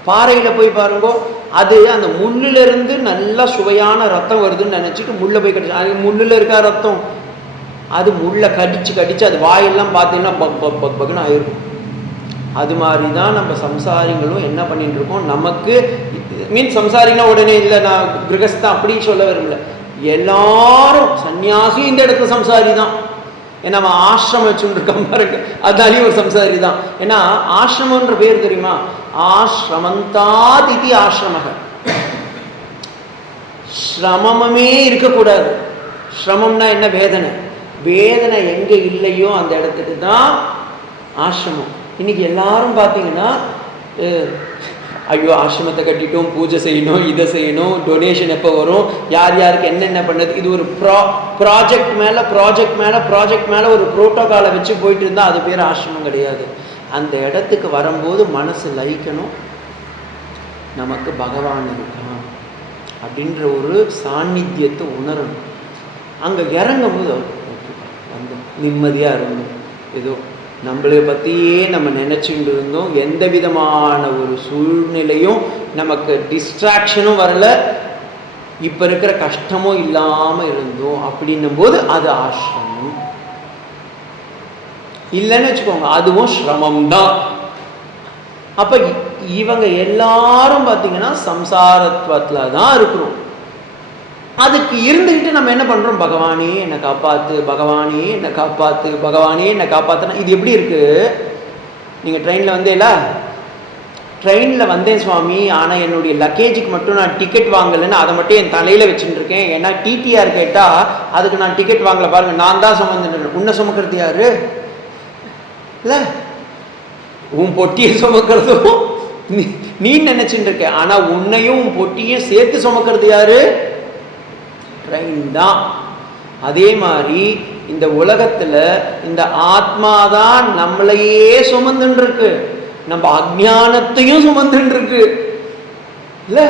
பாறையில் போய் பாருங்கோ, அது அந்த முள்ளிலிருந்து நல்லா சுவையான ரத்தம் வருதுன்னு நினச்சிட்டு முள்ளை போய் கடிச்சு, அது முள்ளில் இருக்கா ரத்தம், அது முள்ளை கடிச்சு அது வாயெல்லாம் பார்த்தீங்கன்னா பக்குன்னு ஆயிருக்கும். அது மாதிரி தான் நம்ம சம்சாரிகளும் என்ன பண்ணிட்டு இருக்கோம். நமக்கு மீன்ஸ் சம்சாரினா உடனே இல்லை நான் கிரகஸ்தான் அப்படின்னு சொல்ல விரும்பல, எல்லாரும் சன்னியாசியும் இந்த இடத்துல சம்சாரி தான். ஏன்னா அவன் ஆசிரமம் வச்சுட்டு இருக்கான் பாருங்க, அதனாலேயும் ஒரு சம்சாரி தான். ஏன்னா ஆசிரமன்ற பேர் தெரியுமா, ஆசிரமந்தாதிதி ஆசிரமக, சிரமமே இருக்கக்கூடாது. சிரமம்னா என்ன, வேதனை, வேதனை எங்கே இல்லையோ அந்த இடத்துக்கு தான் ஆசிரமம். இன்னைக்கு எல்லாரும் பார்த்தீங்கன்னா ஐயோ ஆசிரமத்தை கட்டிட்டோம், பூஜை செய்யணும், இதை செய்யணும், டொனேஷன் எப்போ வரும், யார் யாருக்கு என்னென்ன பண்ணது, இது ஒரு ப்ராஜெக்ட் மேலே ஒரு ப்ரோட்டோகாலை வச்சு போயிட்டு இருந்தால் அது பேர் ஆசிரமம் கிடையாது. அந்த இடத்துக்கு வரும்போது மனசு லயிக்கணும், நமக்கு பகவான் இருக்கான் அப்படின்ற ஒரு சாநித்தியத்தை உணரணும். அங்கே இறங்கும் போது நிம்மதியாக இருந்தோம், ஏதோ நம்மளை பற்றியே நம்ம நினச்சிட்டு இருந்தோம், எந்த விதமான ஒரு சூழ்நிலையும் நமக்கு டிஸ்ட்ராக்ஷனும் வரல, இப்போ இருக்கிற கஷ்டமும் இல்லாமல் இருந்தோம். அப்படின்னும் போது அது ஆசிரமம். இல்லைன்னு வச்சுக்கோங்க, அதுவும் சிரமம்தான். அப்போ இவங்க எல்லாரும் பார்த்தீங்கன்னா சம்சாரத்துவத்தில் தான் இருக்கிறோம். அதுக்கு இருந்துக்கிட்டு நம்ம என்ன பண்ணுறோம், பகவானே என்னை காப்பாற்று, பகவானே என்னை காப்பாற்று, பகவானே என்னை காப்பாற்றுனா இது எப்படி இருக்குது. நீங்கள் ட்ரெயினில் வந்தேல, ட்ரெயினில் வந்தேன் சுவாமி, ஆனால் என்னுடைய லக்கேஜுக்கு மட்டும் நான் டிக்கெட் வாங்கலைன்னு அதை மட்டும் என் தலையில் வச்சுட்டு இருக்கேன். ஏன்னா டிடிஆர் கேட்டால் அதுக்கு நான் டிக்கெட் வாங்கலை, பாருங்கள் நான் தான் சுமந்துட்டு, உன்னை சுமக்கிறது யாரு இல்லை, உன் பொட்டியை சுமக்கிறதும் நீ நினச்சிட்டு இருக்க, ஆனால் உன்னையும் உன் பொட்டியும் சேர்த்து சுமக்கிறது யாரு, ட்ரெயின் தான். அதே மாதிரி இந்த உலகத்தில் இந்த ஆத்மாதான் நம்மளையே சுமந்துட்டு இருக்கு, நம்ம அஜ்ஞானத்தையும் சுமந்துட்டு இருக்கு இல்ல.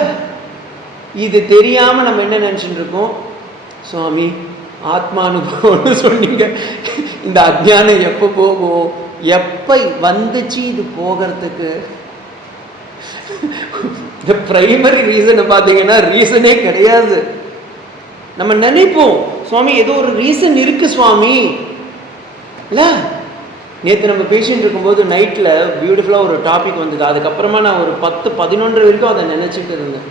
இது தெரியாம நம்ம என்ன நினைச்சுட்டு இருக்கோம், சுவாமி ஆத்மானுபவம்னு சொன்னீங்க, இந்த அஜ்ஞானம் எப்போ போகும், எப்ப வந்துச்சு இது போகிறதுக்கு. இந்த பிரைமரி ரீசனை பார்த்தீங்கன்னா ரீசனே கிடையாது. நம்ம நினைப்போம் சுவாமி ஏதோ ஒரு ரீசன் இருக்கு சுவாமி இல்ல. நேற்று நம்ம பேசிட்டு இருக்கும்போது நைட்டில் பியூட்டிஃபுல்லாக ஒரு டாபிக் வந்தது, அதுக்கப்புறமா நான் ஒரு 10-11 வரைக்கும் அதை நினச்சிட்டு இருந்தேன்.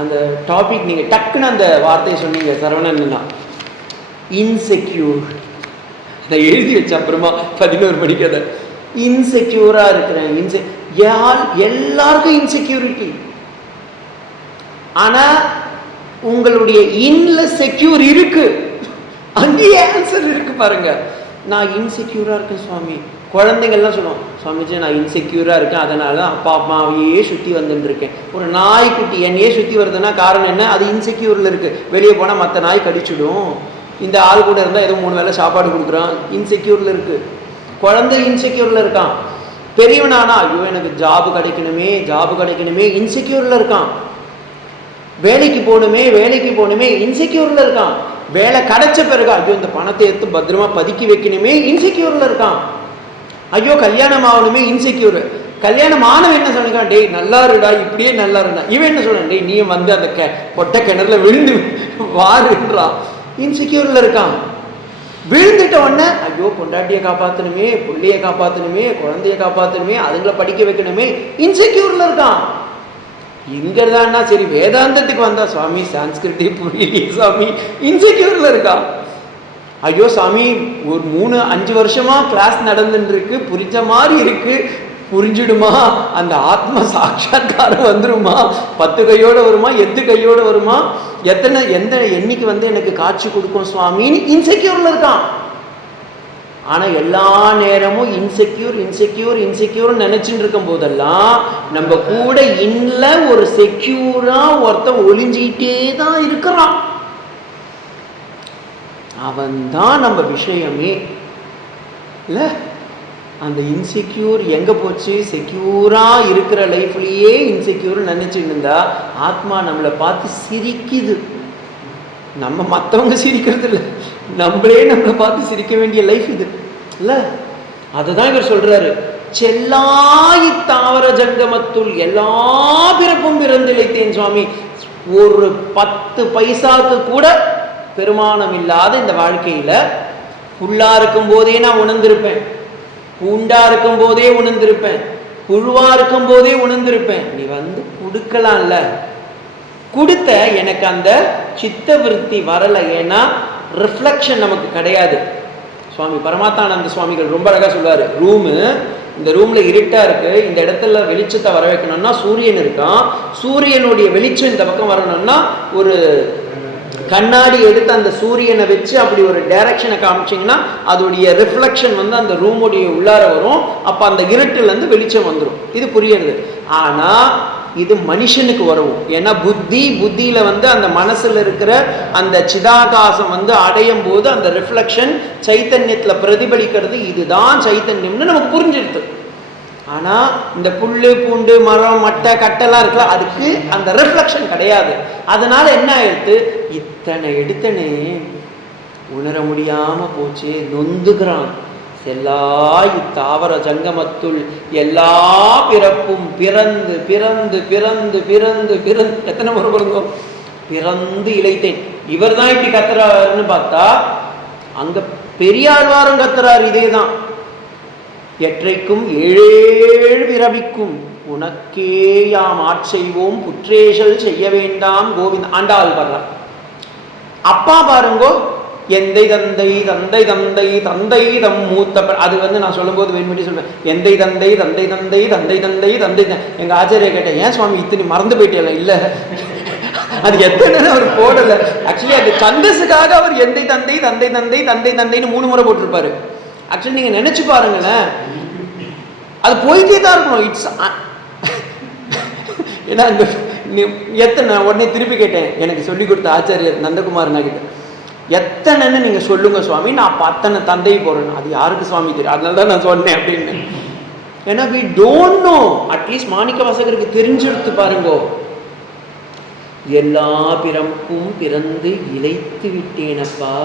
அந்த டாபிக் நீங்கள் டக்குன்னு அந்த வார்த்தையை சொன்னீங்க சரவணன்னா, இன்செக்யூர். அதை எழுதி வச்ச அப்புறமா 11 மணிக்கு அதை இன்செக்யூராக இருக்கிறேன். எல்லாருக்கும் இன்செக்யூரிட்டி, ஆனால் உங்களுடைய இன்ல செக்யூர் இருக்கு, அங்கேயே ஆன்சர் இருக்கு பாருங்க. நான் இன்செக்யூரா இருக்கேன் சுவாமி, குழந்தைங்கள்லாம் சொல்லுவோம், சுவாமிஜி நான் இன்செக்யூராக இருக்கேன், அதனால தான் அப்பா அம்மாவையே சுற்றி வந்துட்டுருக்கேன். ஒரு நாய்க்குட்டி என்னையே சுற்றி வருதுன்னா காரணம் என்ன? அது இன்செக்யூரில் இருக்குது. வெளியே போனால் மற்ற நாய் கடிச்சிடும். இந்த ஆள் கூட இருந்தால் ஏதோ 3 வேளை சாப்பாடு கொடுக்குறான், இன்செக்யூரில் இருக்குது. குழந்தை இன்செக்யூரில் இருக்கான். பெரியவனானா ஐயோ எனக்கு ஜாபு கிடைக்கணுமே இன்செக்யூரில் இருக்கான். வேலைக்கு போகணுமே இன்செக்யூரில் இருக்கான். வேலை கிடைச்ச பிறகு ஐயோ இந்த பணத்தை எடுத்து பத்திரமா பதுக்கி வைக்கணுமே இன்செக்யூரில் இருக்கான். ஐயோ கல்யாணம் ஆகணுமே இன்செக்யூர். கல்யாணம் ஆனவன் என்ன சொல்லுங்க, டேய் நல்லா இருடா, இப்படியே நல்லா இருந்தா. இவன் என்ன சொல்றான், டேய் நீ வந்து அந்த பொட்டை கிணறுல விழுந்து வாருன்றான். இன்செக்யூரில் இருக்கான். விழுந்துட்ட உடனே ஐயோ பொண்டாட்டியை காப்பாற்றணுமே, பிள்ளையை காப்பாற்றணுமே, குழந்தைய காப்பாற்றணுமே, அதுங்களை படிக்க வைக்கணுமே இன்செக்யூரில் இருக்கான். இங்கதான்னா சரி வேதாந்தத்துக்கு வந்தா சுவாமி சான்ஸ்கிருதி புரியலையே சுவாமி இன்செக்யூரில் இருக்கான். ஐயோ சாமி ஒரு 3-5 வருஷமா கிளாஸ் நடந்துட்டு இருக்கு, புரிஞ்ச மாதிரி இருக்கு, புரிஞ்சிடுமா, அந்த ஆத்ம சாட்சா்காரம் வந்துருமா, 10 கையோட வருமா, 8 கையோட வருமா, எந்த எண்ணிக்கை வந்து எனக்கு காட்சி கொடுக்கும் சுவாமின்னு இன்செக்யூரில் இருக்கான். ஆனா எல்லா நேரமும் இன்செக்யூர் நினைச்சுட்டு இருக்கும் போதெல்லாம் நம்ம கூட இன்ன ஒரு செக்யூரா ஒருத்தன் ஒளிஞ்சிட்டே தான் இருக்கிறான். அவன் தான் நம்ம விஷயமே இல்ல. அந்த இன்செக்யூர் எங்க போச்சு? செக்யூரா இருக்கிற லைஃப்லயே இன்செக்யூர் நினைச்சுட்டு இருந்தா ஆத்மா நம்மளை பார்த்து சிரிக்குது. நம்ம மற்றவங்க சிரிக்கிறது இல்லை, நம்மளே நம்மளை பார்த்து சிரிக்க வேண்டிய லைஃப் இது இல்ல. அதுதான் இவர் சொல்றாரு, செல்லாய் தாவர ஜங்கமத்துள் எல்லா பிறப்பும் பிறந்திழைத்தேன் சுவாமி. ஒரு 10 பைசாக்கு கூட பெருமானம் இல்லாத இந்த வாழ்க்கையில புல்லா இருக்கும் போதே நான் உணர்ந்திருப்பேன், பூண்டா இருக்கும் போதே உணர்ந்திருப்பேன், புழுவா இருக்கும் போதே உணர்ந்திருப்பேன். நீ வந்து கொடுக்கலாம்ல, கொடுத்த எனக்கு அந்த சித்த விருத்தி வரலை. ஏன்னா ரிஃப்ளெக்ஷன் நமக்கு கிடையாது. சுவாமி பரமாத்தானந்த சுவாமிகள் ரொம்ப அழகா சொல்லுவாரு, இந்த ரூம்ல இருட்டா இருக்கு, இந்த இடத்துல வெளிச்சத்தை வர வைக்கணும்னா சூரியன் இருக்கான், சூரியனுடைய வெளிச்சம் இந்த பக்கம் வரணும்னா ஒரு கண்ணாடி எடுத்து அந்த சூரியனை வச்சு அப்படி ஒரு டைரக்ஷனை காமிச்சிங்கன்னா அதோடைய ரிஃப்ளெக்ஷன் வந்து அந்த ரூமுடைய உள்ளார வரும். அப்ப அந்த இருட்டுல இருந்து வெளிச்சம் வந்துடும். இது புரியுது. ஆனா இது மனுஷனுக்கு வரும். ஏன்னா புத்தியில வந்து அந்த மனசுல இருக்கிற அந்த சிதாகாசம் வந்து அடையும் போது அந்த ரிஃப்ளெக்ஷன் சைத்தன்யத்துல பிரதிபலிக்கிறது. இதுதான் சைத்தன்யம்னு நமக்கு புரிஞ்சிடுது. ஆனா இந்த புல்லு பூண்டு மரம் மட்டை கட்டெல்லாம் இருக்குல்ல, அதுக்கு அந்த ரிஃப்ளெக்ஷன் கிடையாது. அதனால என்ன ஆயிடுத்து, இத்தனை எடுத்தனே உணர முடியாம போச்சு, நொந்துகிறான். செல்லாய் தாவர ஜங்கமத்துள் எல்லா பிறப்பும் பிறந்து பிறந்து பிறந்து பிறந்து பிறந்து எத்தனை முறை பிறந்தோ பிறந்து இழைத்தேன். இவர் தான் இப்படி கத்துறாருன்னு பார்த்தா அங்க பெரியாழ்வாரும் கத்துறாரு இதேதான். எற்றைக்கும் 7 பிறவிக்கும் உனக்கே யாம் ஆட்செய்வோம் புற்றேஷல் செய்ய வேண்டாம் கோவிந்த். ஆண்டாள் பாடுறார். அப்பா பாருங்கோ, எந்தை தந்தை தந்தை தந்தை தந்தை தம் மூத்த. அது வந்து நான் சொல்லும் போது வேண்டி சொல்றேன், எந்தை தந்தை தந்தை தந்தை தந்தை தந்தை தந்தை. எங்க ஆச்சாரிய கேட்டேன், ஏன் சுவாமி இத்தனை மறந்து போயிட்டே? இல்ல அது எத்தனை அவர் போடல. ஆக்சுவலி அது சந்தஸுக்காக அவர் எந்தை தந்தை தந்தை தந்தை தந்தை தந்தைன்னு 3 முறை போட்டிருப்பாரு. ஆக்சுவலி நீங்க நினைச்சு பாருங்களேன், அது போயிட்டே தான் இருக்கணும். இட்ஸ் ஏன்னா எத்தனை உடனே திருப்பி கேட்டேன், எனக்கு சொல்லி கொடுத்த ஆச்சாரியர் நந்தகுமார் கிட்ட, எத்தனைன்னு நீங்க சொல்லுங்க சுவாமி, நான் அப்ப அத்தனை தந்தை போறேன். அது யாருக்கு சுவாமி தெரியும், அதனால தான் நான் சொன்னேன் அப்படின்னு. ஏன்னா we don't know. அட்லீஸ்ட் மாணிக்க வாசகருக்கு தெரிஞ்செடுத்து பாருங்கோ, எல்லா பிறப்பும் பிறந்து இழைத்து விட்டேனப்பா.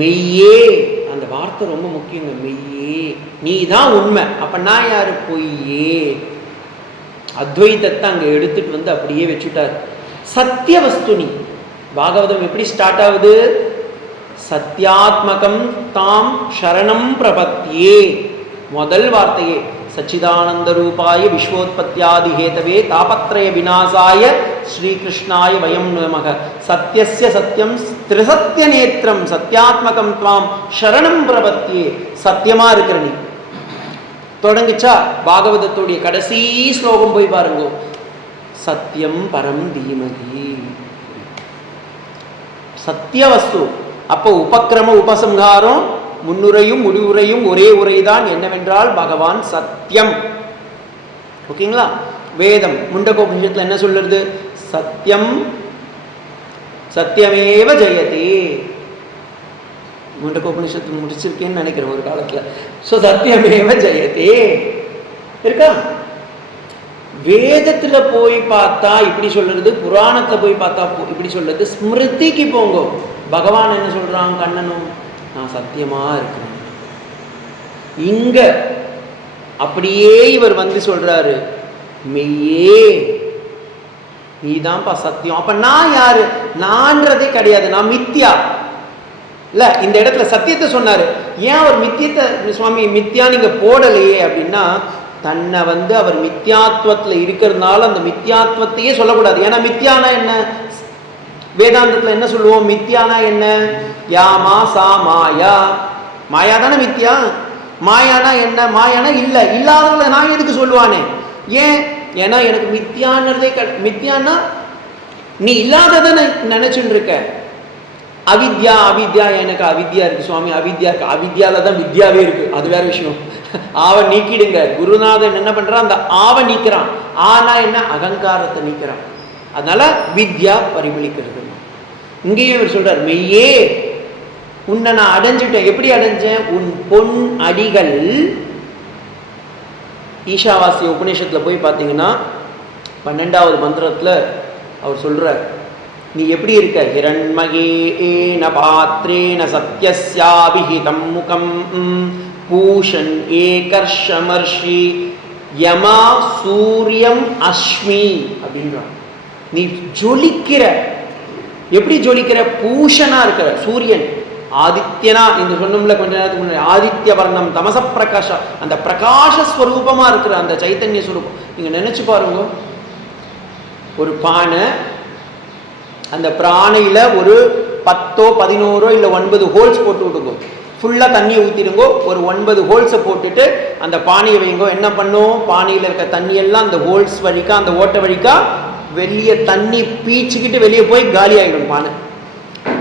மெய்யே, அந்த வார்த்தை ரொம்ப முக்கியங்க. மெய்யே, நீ தான் உண்மை, அப்ப நான் யாரு? பொய்யே. அத்வைதத்தை அங்க எடுத்துட்டு வந்து அப்படியே வச்சுட்டார். சத்திய வஸ்துனி. பாகவதம் எப்படி ஸ்டார்ட் ஆகுது? சத்யாத்மகம் தாம் சரணம் பிரபத்தியே. முதல் வார்த்தையே சச்சிதானந்த ரூபாய விஸ்வோத்பத்தியாதி ஹேதவே தாபத்ரய விநாசாய ஸ்ரீகிருஷ்ணாய வயம் நமக. சத்யஸ்ய சத்யம் திரிசத்ய நேத்திரம் சத்யாத்மகம் தாம் சரணம் பிரபத்தியே. சத்தியமா இருக்கிற நீ தொடங்குச்சா. பாகவதத்துடைய கடைசி ஸ்லோகம் போய் பாருங்க, சத்தியம் பரம் தீமகி. சத்திய வஸ்து. அப்போ உபக்கிரம உபசம்ஹாரம் முன்னுரையும் முடிவுரையும் ஒரே உரைதான், என்னவென்றால் பகவான் சத்தியம். ஓகேங்களா? வேதம் முண்டகோபனிஷத்துல என்ன சொல்றது? சத்தியம் சத்தியமேவ ஜெயதே. முண்டகோபனிஷத்து முடிச்சிருக்கேன்னு நினைக்கிறேன் ஒரு காலத்துல. ஸோ சத்தியமேவ ஜெயதே இருக்கா? வேதத்துல போய் பார்த்தா இப்படி சொல்றது, புராணத்துல போய் பார்த்தா இப்படி சொல்றது. ஸ்மிருதிக்கு போங்க, பகவான் என்ன சொல்றான்? கண்ணனும் நான் சத்தியமா இருக்கிறேன். இங்க அப்படியே இவர் வந்து சொல்றாரு, மெய்யே நீதான்ப்பா சத்தியம். அப்ப நான் யாரு? நான்றதே கிடையாது, நான் மித்யா இல்ல. இந்த இடத்துல சத்தியத்தை சொன்னாரு. ஏன் அவர் மித்தியத்தை சுவாமி மித்யா நீங்க போடலையே அப்படின்னா, தன்னை வந்து அவர் மித்யாத்வத்துல இருக்கிறதுனால அந்த மித்யாத்வத்தையே சொல்லக்கூடாது. ஏன்னா மித்யானா என்ன? வேதாந்தத்துல என்ன சொல்லுவோம்? மித்யானா என்ன? யாமா சா மாயா. மாயா தானே மித்யா. மாயானா என்ன? மாயானா இல்ல, இல்லாதவங்களை நான் எதுக்கு சொல்லுவானே? ஏன்? ஏன்னா எனக்கு மித்யான்றதே மித்யான்னா நீ இல்லாததை நினைச்சுட்டு இருக்க. அவித்யா அவித்யா, எனக்கு அவித்யா இருக்கு சுவாமி, அவித்யா இருக்கு. அவித்யால தான் வித்யாவே இருக்கு, அது வேற விஷயம். ஆவ நீக்கிடுங்க. குருநாதன் என்ன பண்றான்? அந்த ஆவ நீக்கிறான். ஆனா என்ன? அகங்காரத்தை நீக்கிறான். அதனால வித்யா பரிமளிக்கிறது. இங்கேயும் இவர் சொல்றார், மெய்யே உன்னை நான் அடைஞ்சிட்டேன். எப்படி அடைஞ்சேன்? உன் பொன் அடிகள். ஈஷாவாசிய உபநிஷத்துல போய் பார்த்தீங்கன்னா 12வது மந்திரத்துல அவர் சொல்றார், நீ எப்படி இருக்க? ஹிரண்மயேன பாத்ரேன சத்யஸ்யாபிஹிதம் முகம் பூஷன் ஏகர்ஷமர்ஷி யமா சூரியம் அஸ்மி அப்படின்றான். நீ ஜொலிக்கிற. எப்படி ஜொலிக்கிற? பூஷனா இருக்கிற. சூரியன் ஆதித்யனா, இந்த சொன்னோம்ல கொஞ்ச நேரத்துக்கு முன்னாடி, ஆதித்ய வர்ணம் தமச பிரகாஷ, அந்த பிரகாச ஸ்வரூபமா இருக்கிற அந்த சைத்தன்ய ஸ்வரூபம். நீங்க நினைச்சு பாருங்க, ஒரு பானை, அந்த பிராணையில ஒரு 10 11 இல்லை 9 ஹோல்ஸ் போட்டு விடுங்க. ஃபுல்லா தண்ணியை ஊற்றிடுங்கோ. ஒரு 9 ஹோல்ஸை போட்டுட்டு அந்த பானையை வைங்கோ. என்ன பண்ணும்? பானையில் இருக்க தண்ணியெல்லாம் அந்த ஹோல்ஸ் வழிக்கா, அந்த ஓட்டை வழிக்கா வெளியே தண்ணி பீச்சுக்கிட்டு வெளியே போய் காலி ஆகிடும் பானை.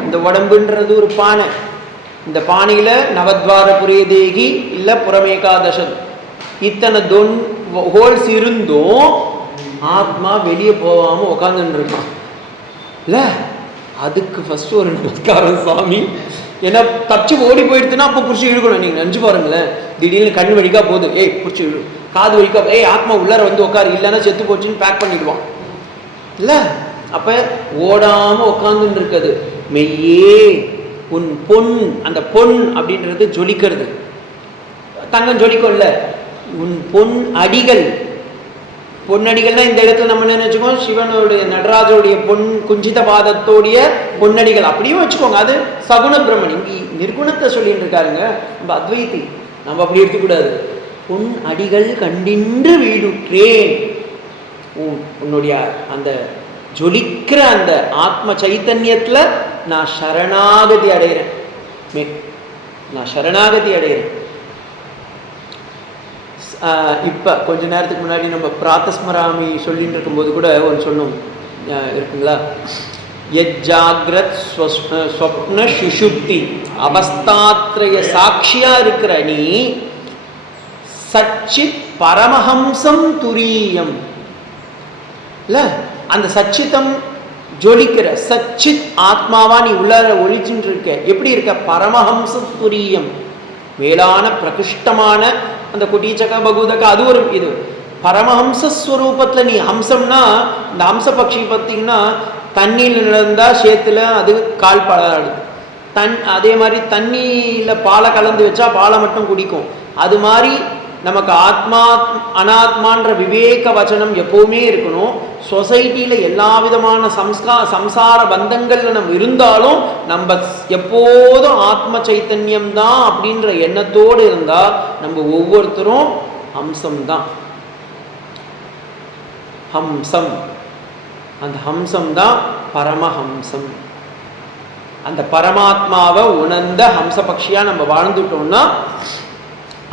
இந்த உடம்புன்றது ஒரு பானை. இந்த பானையில நவத்வார புரிய தேகி இல்ல புறமேகாதசன் இத்தனை ஹோல்ஸ் இருந்தும் ஆத்மா வெளியே போகாம உட்காந்துட்டு இருக்கான் இல்ல. அதுக்கு ஃபர்ஸ்ட் ஒரு நமஸ்காரம் சாமி. ஏன்னா தச்சு ஓடி போயிடுச்சுன்னா அப்போ பிடிச்சி இழுக்கணும். நீங்க நினைச்சு பாருங்களேன், திடீர்னு கண் வழிக்கா போகுது, ஏய் பிடிச்சி இழு. காது வழிக்கா, ஏய் ஆத்மா உள்ளார வந்து உட்காரு, இல்லைன்னா செத்து போச்சுன்னு பேக் பண்ணிடுவான் இல்ல. அப்ப ஓடாம உட்கார்ந்து இருக்குது. மெய்யே உன் பொன், அந்த பொன் அப்படின்றது ஜொலிக்கிறது. தங்கம் ஜொலிக்கொள்ள உன் பொன் அடிகள். பொன்னடிகள்னா இந்த இடத்துல நம்ம என்ன வச்சுக்கோம்? சிவனுடைய நடராஜருடைய பொன் குஞ்சித பாதத்தோடைய பொன்னடிகள் அப்படியும் வச்சுக்கோங்க. அது சகுண பிரம்மன். இங்கே நிர்குணத்தை சொல்லிட்டு இருக்காருங்க. நம்ம அத்வைத்தி, நம்ம அப்படி எடுத்துக்கூடாது. பொன் அடிகள் கண்டின்று வீடுற்றேன். உன்னுடைய அந்த ஜொலிக்கிற அந்த ஆத்ம சைத்தன்யத்துல நான் சரணாகதி அடைகிறேன். நான் சரணாகதி அடைகிறேன். இப்ப கொஞ்ச நேரத்துக்கு முன்னாடி நம்ம பிராத்தஸ்மராமி சொல்லிட்டு இருக்கும்போது கூட ஒன்று சொன்னோம் இருக்குங்களா? யஜ்ஜாக்ரத் ஸ்வப்ன சுஷுப்தி அவஸ்தாத்ரய சாட்சியா இருக்கிற நீ சச்சித் பரமஹம்சம் துரியம் இல்ல. அந்த சச்சிதம் ஜொலிக்கிற சச்சித் ஆத்மாவா நீ உள்ளார ஒழிச்சுட்டு இருக்க. எப்படி இருக்க? பரமஹம்ச துரியம், மேலான பிரகிருஷ்டமான அந்த குட்டீச்சக்கா பகுதக்கா, அது ஒரு இது. பரமஹம்சஸ்வரூபத்தில் நீ ஹம்சம்னா, இந்த ஹம்ச பட்சி பார்த்தீங்கன்னா தண்ணியில் நடந்தா சேத்துல அது கால் பாலாடுது. அதே மாதிரி தண்ணியில் பாலை கலந்து வச்சா பாலை மட்டும் குடிக்கும். அது மாதிரி நமக்கு ஆத்மா அனாத்மான்ற விவேக வச்சனம் எப்பவுமே இருக்கணும். சொசைட்டியில் எல்லா விதமான சம்சார பந்தங்கள்ல நம்ம இருந்தாலும் நம்ம எப்போதும் ஆத்ம சைத்தன்யம் தான் அப்படின்ற எண்ணத்தோடு இருந்தா நம்ம ஒவ்வொருத்தரும் ஹம்சம்தான். ஹம்சம், அந்த ஹம்சம் தான் பரமஹம்சம். அந்த பரமாத்மாவை உணர்ந்த ஹம்ச பக்ஷியா நம்ம வாழ்ந்துட்டோம்னா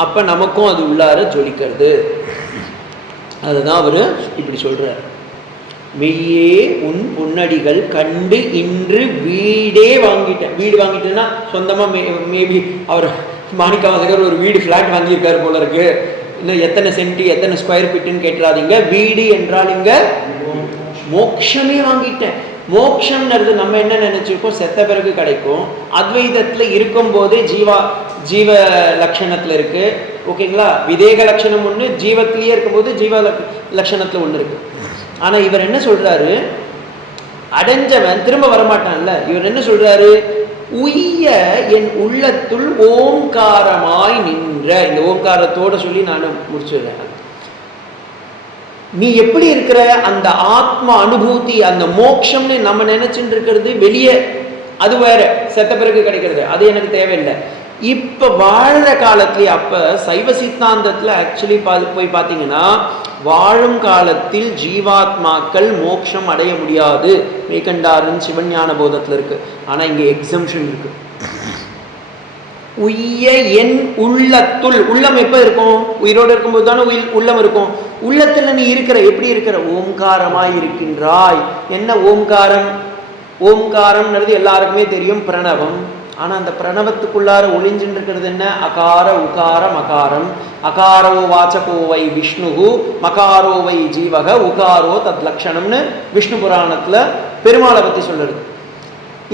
அப்ப நமக்கும் அது உள்ளார ஜொலிக்கிறது. அதுதான் அவரு இப்படி சொல்றார். மெய்யே உன் பொன்னடிகள் கண்டு இன்று வீடே வாங்கிட்டேன். வீடு வாங்கிட்டேன்னா சொந்தமா மேபி அவர் மாணிக்கவாசகர் ஒரு வீடு ஃப்ளாட் வாங்கியிருக்காரு போல இருக்கு, இன்னும் எத்தனை சென்டி எத்தனை ஸ்கொயர் ஃபீட்டுன்னு கேட்டுறாதீங்க. வீடு என்றால் இங்க மோட்சமே வாங்கிட்டேன். மோட்சம்ன்றது நம்ம என்ன நினைச்சிருக்கோம், செத்த பிறகு கிடைக்கும். அத்வைதத்துல இருக்கும் போதே ஜீவ லட்சணத்துல இருக்கு, ஓகேங்களா. விதேக லட்சணம் ஒண்ணு, ஜீவத்திலேயே இருக்கும்போது ஜீவ லட்சணத்துல ஒண்ணு இருக்கு. ஆனா இவர் என்ன சொல்றாரு, அடைஞ்சவன் திரும்ப வரமாட்டான்ல. இவர் என்ன சொல்றாரு, உய்ய என் உள்ளத்துள் ஓங்காரமாய் நின்ற. இந்த ஓங்காரத்தோட சொல்லி நான் முடிச்சிடுறேன். நீ எப்படி இருக்கிற அந்த ஆத்ம அனுபூதி, அந்த மோட்சம்னு நம்ம நினைச்சுட்டு இருக்கிறது வெளியே, அது வேற, செத்த பிறகு கிடைக்கிறது, அது எனக்கு தேவையில்லை. இப்ப வாழ்ற காலத்திலேயே, அப்ப சைவ சித்தாந்தத்துல ஆக்சுவலி போய் பார்த்தீங்கன்னா, வாழும் காலத்தில் ஜீவாத்மாக்கள் மோட்சம் அடைய முடியாது, மேகண்டாரன் சிவஞான போதத்துல இருக்கு. ஆனா இங்க எக்ஸம்ஷன் இருக்கு. உய்ய என் உள்ளத்துள், உள்ளம் எப்ப இருக்கும், உயிரோடு இருக்கும்போது தானே உள்ளம் இருக்கும். உள்ளத்துல நீ இருக்கிற, எப்படி இருக்கிற, ஓம்காரமாய் இருக்கின்றாய். என்ன ஓம்காரம், ஓம்காரம்ன்றது எல்லாருக்குமே தெரியும், பிரணவம். ஆனா அந்த பிரணவத்துக்குள்ளார ஒளிஞ்சுட்டு இருக்கிறது என்ன, அகார உகார மகாரம். அகாரோ வாச்சகோவை விஷ்ணுகு, மகாரோவை ஜீவக, உகாரோ தத் லட்சணம்னு விஷ்ணு புராணத்துல பெருமாளை பத்தி சொல்லுது.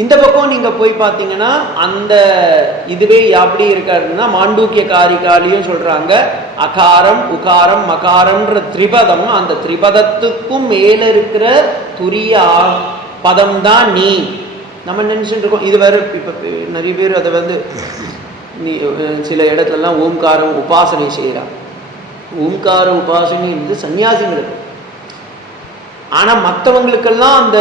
இந்த பக்கம் நீங்க போய் பார்த்தீங்கன்னா அந்த இதுவே எப்படி இருக்காருன்னா, மாண்டூக்கிய காரிகாலியும் சொல்றாங்க, அகாரம் உகாரம் மகாரம்ன்ற திரிபதம், அந்த திரிபதத்துக்கும் மேல இருக்கிற துரிய பதம் தான் நீ. நம்ம நினைச்சுட்டு இருக்கோம், இது வேற. இப்ப நிறைய பேர் அதை நீ சில இடத்துலலாம் ஓம்காரம் உபாசனை செய்யறா. ஓம்கார உபாசனை வந்து சன்னியாசிங்களுக்கு. ஆனா மற்றவங்களுக்கெல்லாம் அந்த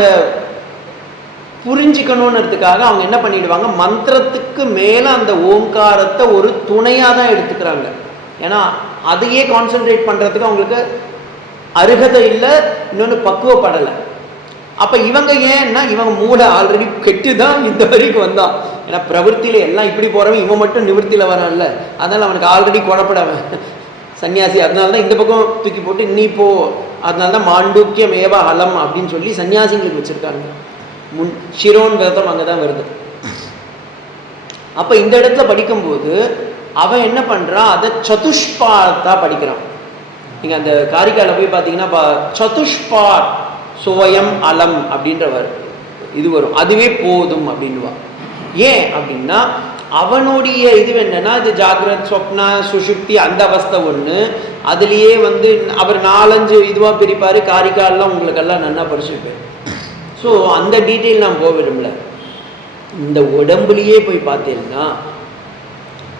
புரிஞ்சுக்கணுன்றதுக்காக அவங்க என்ன பண்ணிடுவாங்க, மந்திரத்துக்கு மேல அந்த ஓம்காரத்தை ஒரு துணையா தான் எடுத்துக்கிறாங்க. ஏன்னா அதையே கான்சென்ட்ரேட் பண்றதுக்கு அவங்களுக்கு அருகதை இல்லை, இன்னொன்று பக்குவப்படலை. அப்ப இவங்க ஏன்னா, இவங்க மூளை ஆல்ரெடி கெட்டுதான் இந்த வரைக்கும் வந்தான். ஏன்னா பிரவൃத்தியில எல்லாம் இப்படி போறவன், இவன் மட்டும் நிவர்த்தியில வரான்ல, அதனால அவனுக்கு ஆல்ரெடி குழப்படவன் சன்னியாசி. அதனாலதான் இந்த பக்கம் தூக்கி போட்டு நீ போ. அதனாலதான் மாண்டூக்கியம் ஏவ ஹலம் அப்படின்னு சொல்லி சன்னியாசிங்களுக்கு வச்சிருக்காங்க. ஷிரோன் விரதம் அங்கதான் வருது. அப்ப இந்த இடத்துல படிக்கும்போது அவன் என்ன பண்றான், அதை சதுஷ்பாத்தா படிக்கிறான். நீங்க அந்த காரிக்கால போய் பார்த்தீங்கன்னா சதுஷ்பாத் சோயம் அலம் அப்படின்ற இது வரும், அதுவே போதும் அப்படின்வா. ஏன் அப்படின்னா அவனுடைய இது என்னன்னா, இது ஜாகிரத் சொப்னா சுஷுப்தி அந்த அவஸ்தை ஒன்று. அதுலேயே அவர் 4-5 இதுவாக பிரிப்பார். காரிக்காலெலாம் உங்களுக்கெல்லாம் நல்லா படிச்சுருப்பேன். ஸோ அந்த டீட்டெயில் நான் போக விரும்பல. இந்த உடம்புலையே போய் பார்த்தீங்கன்னா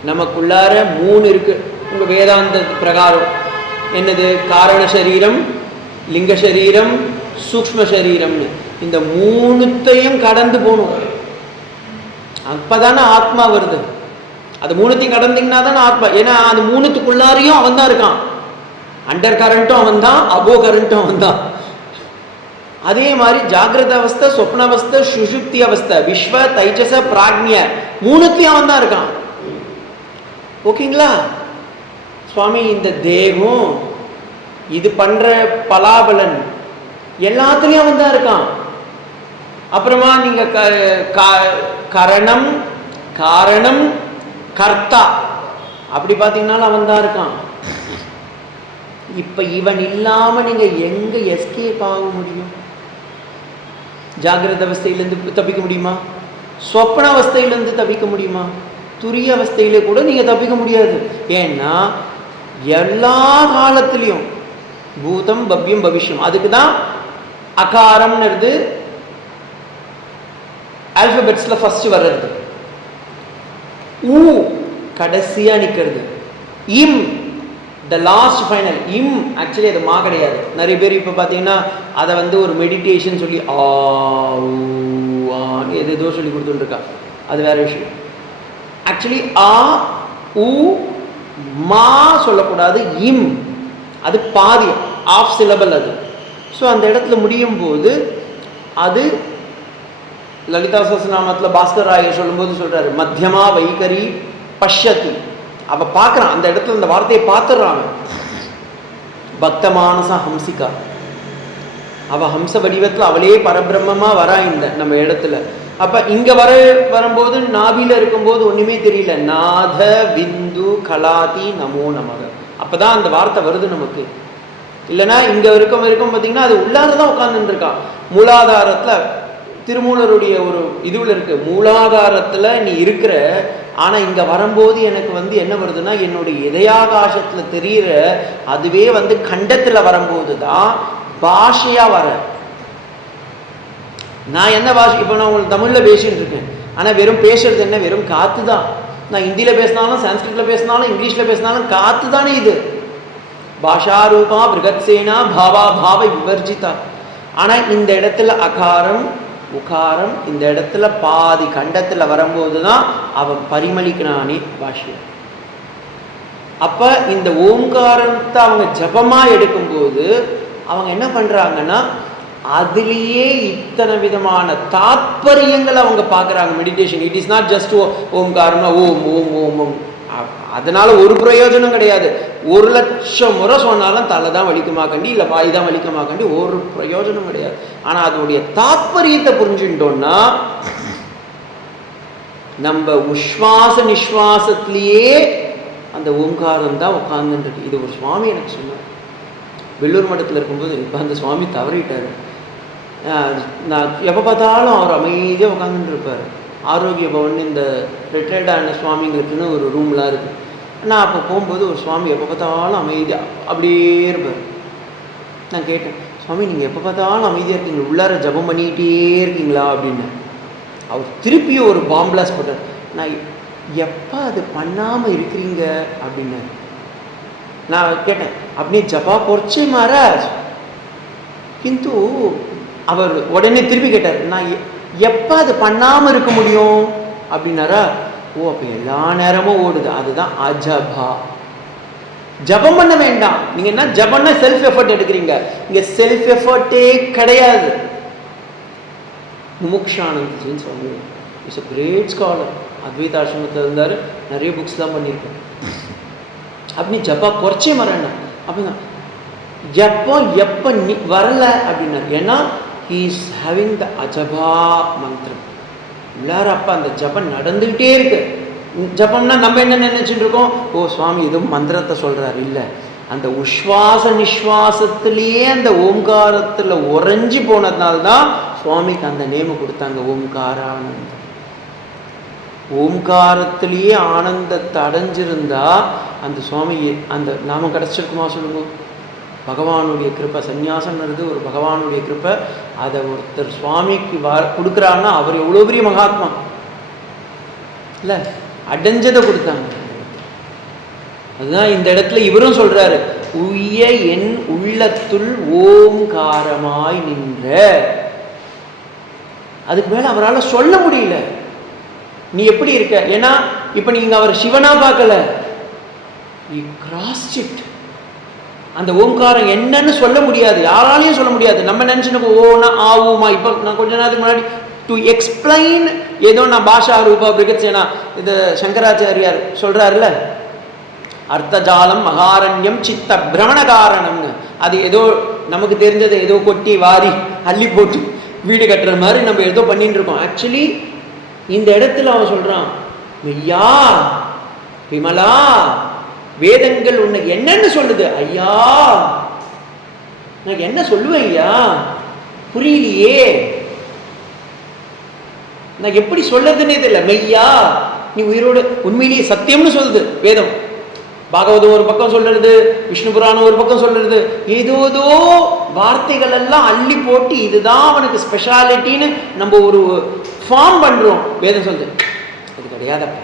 நமக்குள்ளார 3 இருக்கு. உங்கள் வேதாந்த பிரகாரம் என்னது, காரண சரீரம், லிங்க சரீரம், சூக்ஷ்ம சரீரம்னு. இந்த 3த்தையும் கடந்து போகணும், அப்பதானே ஆத்மா வருது. அது 3த்தையும் கடந்தீங்கன்னா தானே ஆத்மா. ஏன்னா அது 3த்துக்குள்ளாரையும் அவன் தான் இருக்கான். அண்டர் கரண்ட்டும் அவன் தான், அபோ கரண்ட்டும் அவன் தான். அதே மாதிரி ஜாகிரத அவஸ்தை, சொப்னாவஸ்தை, சுஷுப்தி அவஸ்தை, விஸ்வ தைஜச பிராக்ஞ 3த்தையும் அவன் தான் இருக்கான். ஓகேங்களா சுவாமி, இந்த தேகம் இது பண்ற பலாபலன் எல்லாத்துலயும் அவன் தான் இருக்கான். அப்புறமா நீங்க கரணம், காரணம், கர்த்தா அப்படி பார்த்தீங்கன்னாலும் அவன் தான் இருக்கான். இப்ப இவன் இல்லாம நீங்க எங்க எஸ்கேப் ஆக முடியும்? ஜாகிரத அவஸ்தையிலிருந்து தப்பிக்க முடியுமா? சொப்பன அவஸ்தையிலிருந்து தப்பிக்க முடியுமா? துரிய அவஸ்தையில கூட நீங்க தப்பிக்க முடியாது. ஏன்னா எல்லா காலத்திலையும் பூதம் பவ்யம் பவிஷ்யம். அதுக்கு தான் அகாரம்ன்றது ஆல்பபெட்ஸ்ல ஃபர்ஸ்ட் வர்றது, ஊ கடைசியா நிக்கிறது, இம் த லாஸ்ட் ஃபைனல். இம் ஆக்சுவலி அது மா கிடையாது. நிறைய பேர் இப்போ பார்த்தீங்கன்னா அதை ஒரு மெடிடேஷன் சொல்லி ஆன்னு எதோ சொல்லி கொடுத்துருக்கா, அது வேற விஷயம். ஆக்சுவலி ஆ ஊ மா சொல்லக்கூடாது, இம் அது பாதி, ஆஃப் சிலபல் அது. ஸோ அந்த இடத்துல முடியும் போது அது லலிதா சஹஸ்ரநாமத்தில் பாஸ்கர் ராயர் சொல்லும்போது சொல்றாரு, மத்தியமா வைகரி பஷ்யதி. அவ பார்க்குறான் அந்த இடத்துல, அந்த வார்த்தையை பார்த்துடுறான். பக்தமானச ஹம்சிகா, அவ ஹம்ச வடிவத்தில் அவளே பரபிரம்மமா வரா இந்த நம்ம இடத்துல. அப்ப இங்க வரும்போது நாபில இருக்கும்போது ஒண்ணுமே தெரியல. நாத விந்து கலாதி நமோ நமக. அப்பதான் அந்த வார்த்தை வருது நமக்கு. இல்லைன்னா இங்க இருக்கும் பார்த்தீங்கன்னா அது உள்ளாரதான் உட்கார்ந்துட்டு இருக்கான். மூலாதாரத்துல திருமூலருடைய ஒரு இதுல இருக்கு, மூலாதாரத்துல நீ இருக்கிற. ஆனா இங்க வரும்போது எனக்கு என்ன வருதுன்னா, என்னுடைய இதயாகாசத்துல தெரிகிற அதுவே கண்டத்துல வரும்போதுதான் பாஷையா வர. நான் என்ன பாஷை, இப்போ நான் உங்களுக்கு தமிழ்ல பேசிட்டு இருக்கேன், ஆனா வெறும் பேசுறது என்ன, வெறும் காத்து தான். நான் ஹிந்தியில பேசினாலும் சான்ஸ்கிரிட்ல பேசினாலும் இங்கிலீஷ்ல பேசினாலும் காத்து தானே இது. பாஷா ரூபா பிருகத்சேனா பாவா பாவ விவர்ஜிதா. ஆனா இந்த இடத்துல அகாரம் உகாரம், இந்த இடத்துல பாதி கண்டத்துல வரும்போதுதான் அவன் பரிமளிக்கிறானே பாஷ்யம். அப்ப இந்த ஓம்காரத்தை அவங்க ஜபமா எடுக்கும்போது அவங்க என்ன பண்றாங்கன்னா, அதுலேயே இத்தனை விதமான தாத்பரியங்களை அவங்க பார்க்குறாங்க. Meditation it is not just ஓம்காரம்னா ஓம் ஓம் ஓம் ஓம். அதனால ஒரு பிரயோஜனம் கிடையாது. 1,00,000 முறை சொன்னாலும் தலை தான் வலிக்குமாக்கண்டி, இல்லை வாய் தான் வலிக்குமாக்கண்டி, ஒரு பிரயோஜனம் கிடையாது. ஆனால் அதனுடைய தாத்பரியத்தை புரிஞ்சுட்டோம்னா நம்ம உஸ்வாச நிஸ்வாசத்திலேயே அந்த ஓம்காரம் தான் உட்கார்ந்துருக்கு. இது ஒரு சுவாமி எனக்கு சொன்னார். வெள்ளூர் மடத்தில் இருக்கும்போது, இப்போ அந்த சுவாமி தவறிட்டார். நான் எப்போ பார்த்தாலும் அவர் அமைதியாக உட்காந்துட்டு இருப்பார். ஆரோக்கிய பவன் இந்த ரிட்டையர்டான சுவாமிங்களுக்குன்னு ஒரு ரூம்லாம் இருக்குது. நான் அப்போ போகும்போது ஒரு சுவாமி எப்போ பார்த்தாலும் அமைதியாக அப்படியே இருப்பார். நான் கேட்டேன், சுவாமி நீங்கள் எப்போ பார்த்தாலும் அமைதியாக இருக்கீங்க, உள்ளார ஜபம் பண்ணிக்கிட்டே இருக்கீங்களா அப்படின்னு. அவர் திருப்பியும் ஒரு பாம்பிளாஸ் போட்டார். நான் எப்போ அது பண்ணாமல் இருக்கிறீங்க அப்படின்னாரு. நான் கேட்டேன், அப்படியே ஜபா கொர்ச்சே மகாராஜ், கிந்து அவர் உடனே திருப்பி கேட்டார், நான் எப்போ அது பண்ணாமல் இருக்க முடியும் அப்படின்னாரா. ஓ, அப்போ எல்லா நேரமும் ஓடுது, அதுதான் அஜபா. ஜபம் பண்ண வேண்டாம். நீங்க என்ன ஜபம்னா செல்ஃப் எஃபர்ட் எடுக்கிறீங்க, இங்க செல்ஃப் எஃபர்ட்டே கிடையாது. முமுக்ஷானந்த் சுவாமி இஸ் a great scholar. அத்வைத ஆசிரமத்தில் இருந்தார், நிறைய புக்ஸ் தான் பண்ணியிருக்கேன். அப்படி ஜப்பா குறைச்சே மறேன்னா அப்படின்னா எப்போ நீ வரல அப்படின்னா, ஏன்னா he is having the அஜபா மந்திரம் உள்ளார. அப்போ அந்த ஜபம் நடந்துகிட்டே இருக்கு. ஜபம்னா நம்ம என்ன நினைச்சுட்டு இருக்கோம், ஓ சுவாமி எதுவும் மந்திரத்தை சொல்றாரு. இல்லை, அந்த உஸ்வாச நிஸ்வாசத்திலேயே அந்த ஓம்காரத்தில் உறைஞ்சி போனதுனால்தான் சுவாமிக்கு அந்த நேம கொடுத்தாங்க, ஓம்காரானந்தம். ஓம்காரத்திலேயே ஆனந்தத்தை அடைஞ்சிருந்தா அந்த சுவாமி அந்த நாமம் கிடைச்சிருக்குமா சொல்லுங்க. பகவானுடைய கிருப்பை, சந்நியாசம்ன்றது ஒரு பகவானுடைய கிருப்பை. அதை ஒருத்தர் சுவாமிக்கு கொடுக்குறான்னா அவர் எவ்வளோ பெரிய மகாத்மா இல்லை, அடைஞ்சதை கொடுத்தாங்க. அதுதான் இந்த இடத்துல இவரும் சொல்றாரு, உய்ய என் உள்ளத்துள் ஓம்காரமாய் நின்ற. அதுக்கு மேல அவரால் சொல்ல முடியல நீ எப்படி இருக்க. ஏன்னா இப்ப நீங்க அவர் சிவனா பார்க்கல, அந்த ஓம்காரம் என்னன்னு சொல்ல முடியாது, யாராலையும் சொல்ல முடியாது. நம்ம நினைச்சுன்னு ஓனா ஆவுமா. இப்ப நான் கொஞ்ச நேரத்துக்கு முன்னாடி டு எக்ஸ்பிளைன் ஏதோ நான் பாஷா ரூபா பிருகத்சேனா இது சங்கராச்சாரியார் சொல்றாருல்ல, அர்த்தஜாலம் மகாரண்யம் சித்த பிரமண காரணம்னு. அது ஏதோ நமக்கு தெரிஞ்சதை ஏதோ கொட்டி வாரி அள்ளி போட்டு வீடு கட்டுற மாதிரி நம்ம ஏதோ பண்ணிட்டு இருக்கோம். ஆக்சுவலி இந்த இடத்துல அவன் சொல்றான், ஐயா விமலா, வேதங்கள் உன்னை என்னன்னு சொல்லுது. ஐயா நான் என்ன சொல்லுவேன் ஐயா, புரியலையே, நான் எப்படி சொல்லதுன்னே தெரியல. மெய்யா நீ உயிரோடு உண்மையிலேயே சத்தியம்னு சொல்லுது வேதம். பாகவதம் ஒரு பக்கம் சொல்றது, விஷ்ணு புராணம் ஒரு பக்கம் சொல்றது, ஏதோதோ வார்த்தைகள் எல்லாம் அள்ளி போட்டு இதுதான் அவனுக்கு ஸ்பெஷாலிட்டின்னு நம்ம ஒரு ஃபார்ம் பண்றோம். வேதம் சொல்லுது அது கிடையாதப்பா,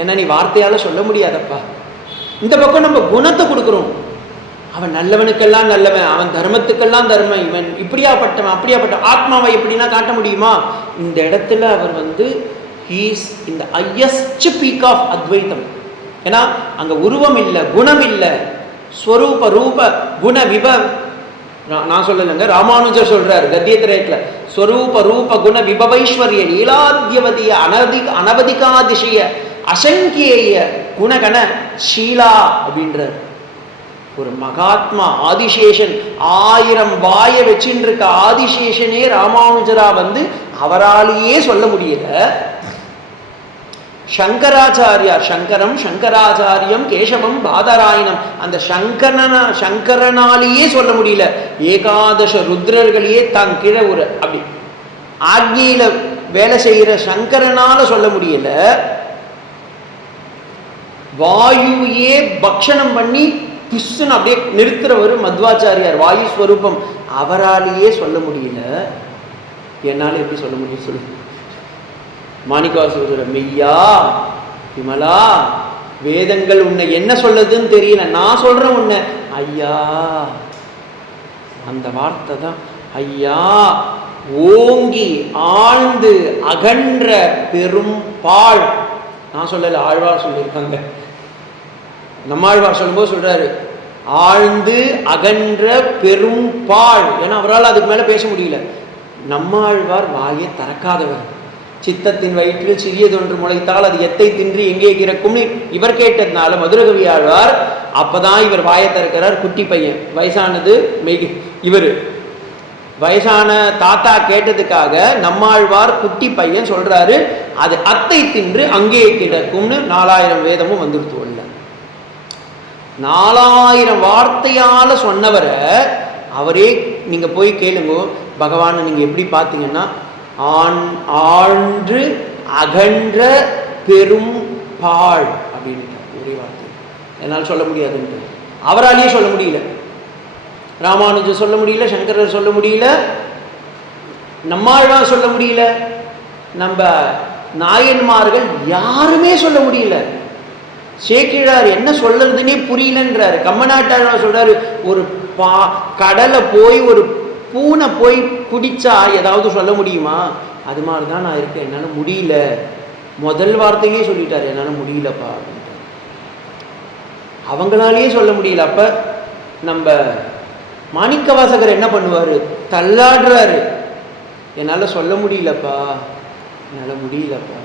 ஏன்னா நீ வார்த்தையால சொல்ல முடியாதப்பா. இந்த பக்கம் நம்ம குணத்தை கொடுக்குறோம், அவன் நல்லவனுக்கெல்லாம் நல்லவன், அவன் தர்மத்துக்கெல்லாம் தர்மம், இவன் இப்படியாப்பட்டவன் அப்படியாப்பட்ட ஆத்மாவை எப்படின்னா காட்ட முடியுமா. இந்த இடத்துல அவர் ஹீஸ் இந்த ஹையஸ்ட் பீக் ஆஃப் அத்வைத்தம். ஏன்னா அங்க உருவம் இல்லை, குணம் இல்லை, ஸ்வரூப ரூப குண விப. நான் சொல்லலைங்க, ராமானுஜர் சொல்றாரு கத்தியத்திரேட்ல, ஸ்வரூப ரூப குண விபவைஸ்வரிய லீலாத்யவதிய அனவதிகாதிசய அசங்கேய குணகண ஷீலா அப்படின்றார். ஒரு மகாத்மா ஆதிசேஷன் 1000 வாயை வச்சுட்டு இருக்க ஆதிசேஷனே ராமானுஜரா அவராலேயே சொல்ல முடியல. சங்கராச்சாரியார், சங்கரம் சங்கராச்சாரியம் கேசவம் பாதராயணம், அந்த சங்கரனாலேயே சொல்ல முடியல. ஏகாதச ருத்ரர்களையே தான் கீழே ஒரு அப்படி ஆக்னியில வேலை செய்கிற சங்கரனால சொல்ல முடியல. வாயுவையே பக்ஷணம் பண்ணி புஷ்ஷன் அப்படியே நிறுத்துறவர் மத்வாச்சாரியார், வாயு ஸ்வரூபம், அவராலேயே சொல்ல முடியல. என்னால் எப்படி சொல்ல முடியும் சொல்லுங்க? மாணிக்கவாசகர் மெய்யா விமலா, வேதங்கள் உன்னை என்ன சொல்லுதுன்னு தெரியல, நான் சொல்றேன் உன்னை ஐயா. அந்த வார்த்தை தான் ஐயா. ஓங்கி ஆழ்ந்து அகன்ற பெரும் பாழ். நான் சொல்லல, ஆழ்வார் சொல்லியிருக்காங்க. நம்மாழ்வார் சொல்லும்போது சொல்றாரு ஆழ்ந்து அகன்ற பெரும் பாழ். ஏன்னா அவரால் அதுக்கு மேல பேச முடியல. நம்மாழ்வார் வாயை திறக்காதவர். சித்தத்தின் வயிற்றில் சிறியதொன்று முளைத்தால் அது எத்தை தின்றி எங்கே கிறக்கும்னு இவர் கேட்டதுனால மதுரகவி ஆழ்வார் அப்பதான் இவர் வாயை திறக்கிறார். குட்டி பையன், வயசானது இவர் வயசான தாத்தா கேட்டதுக்காக நம்மாழ்வார் குட்டி பையன் சொல்றாரு அது அத்தை தின்று அங்கே கிடக்கும்னு 4000 வேதமும் வந்துருத்து. 4000 வார்த்தையால சொன்னவரை அவரே நீங்க போய் கேளுங்க. பகவானை நீங்க எப்படி பார்த்தீங்கன்னா ஆழ்ந்து அகன்ற பெரும் பாழ் அப்படின்ட்டு ஒரே வார்த்தை. என்னால் சொல்ல முடியாதுன்ட்டு அவராலேயே சொல்ல முடியல. ராமானுஜர் சொல்ல முடியல, சங்கரர் சொல்ல முடியல, நம்மாழ்வார் சொல்ல முடியல, நம்ம நாயன்மார்கள் யாருமே சொல்ல முடியல. சேக்கிழார் என்ன சொல்றதுன்னே புரியலன்றாரு. கம்மநாட்டாழ்வார் சொல்றாரு ஒரு கடலை போய் ஒரு பூனை போய் குடிச்சா ஏதாவது சொல்ல முடியுமா? அது மாதிரிதான் நான் இருக்கேன், என்னால முடியல. முதல் வார்த்தையே சொல்லிட்டாரு, என்னால முடியலப்பா அப்படின்ட்டு. அவங்களாலேயே சொல்ல முடியல. அப்ப நம்ம மாணிக்கவாசகர் என்ன பண்ணுவாரு? தள்ளாடுறாரு, என்னால சொல்ல முடியலப்பா, என்னால முடியலப்பா.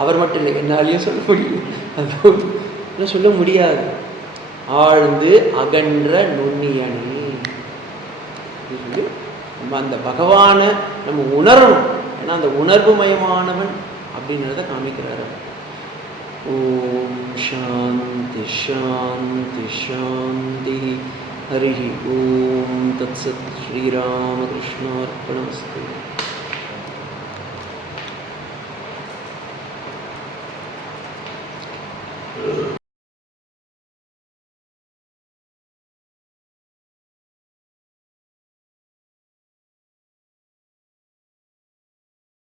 அவர் மட்டும் இல்லை, என்னாலேயும் சொல்ல முடியல, சொல்ல முடியாது. ஆழ்ந்து அகன்ற நுண்ணியணி சொல்லி நம்ம அந்த பகவானை நம்ம உணரணும். ஏன்னா அந்த உணர்வு மயமானவன் அப்படின்றத காமிக்கிறாரு. ஓம் சாந்தி சாந்தி சாந்தி. ஹரி ஓம் தத்சத். ஸ்ரீராமகிருஷ்ணார்ப்பணமஸ்து.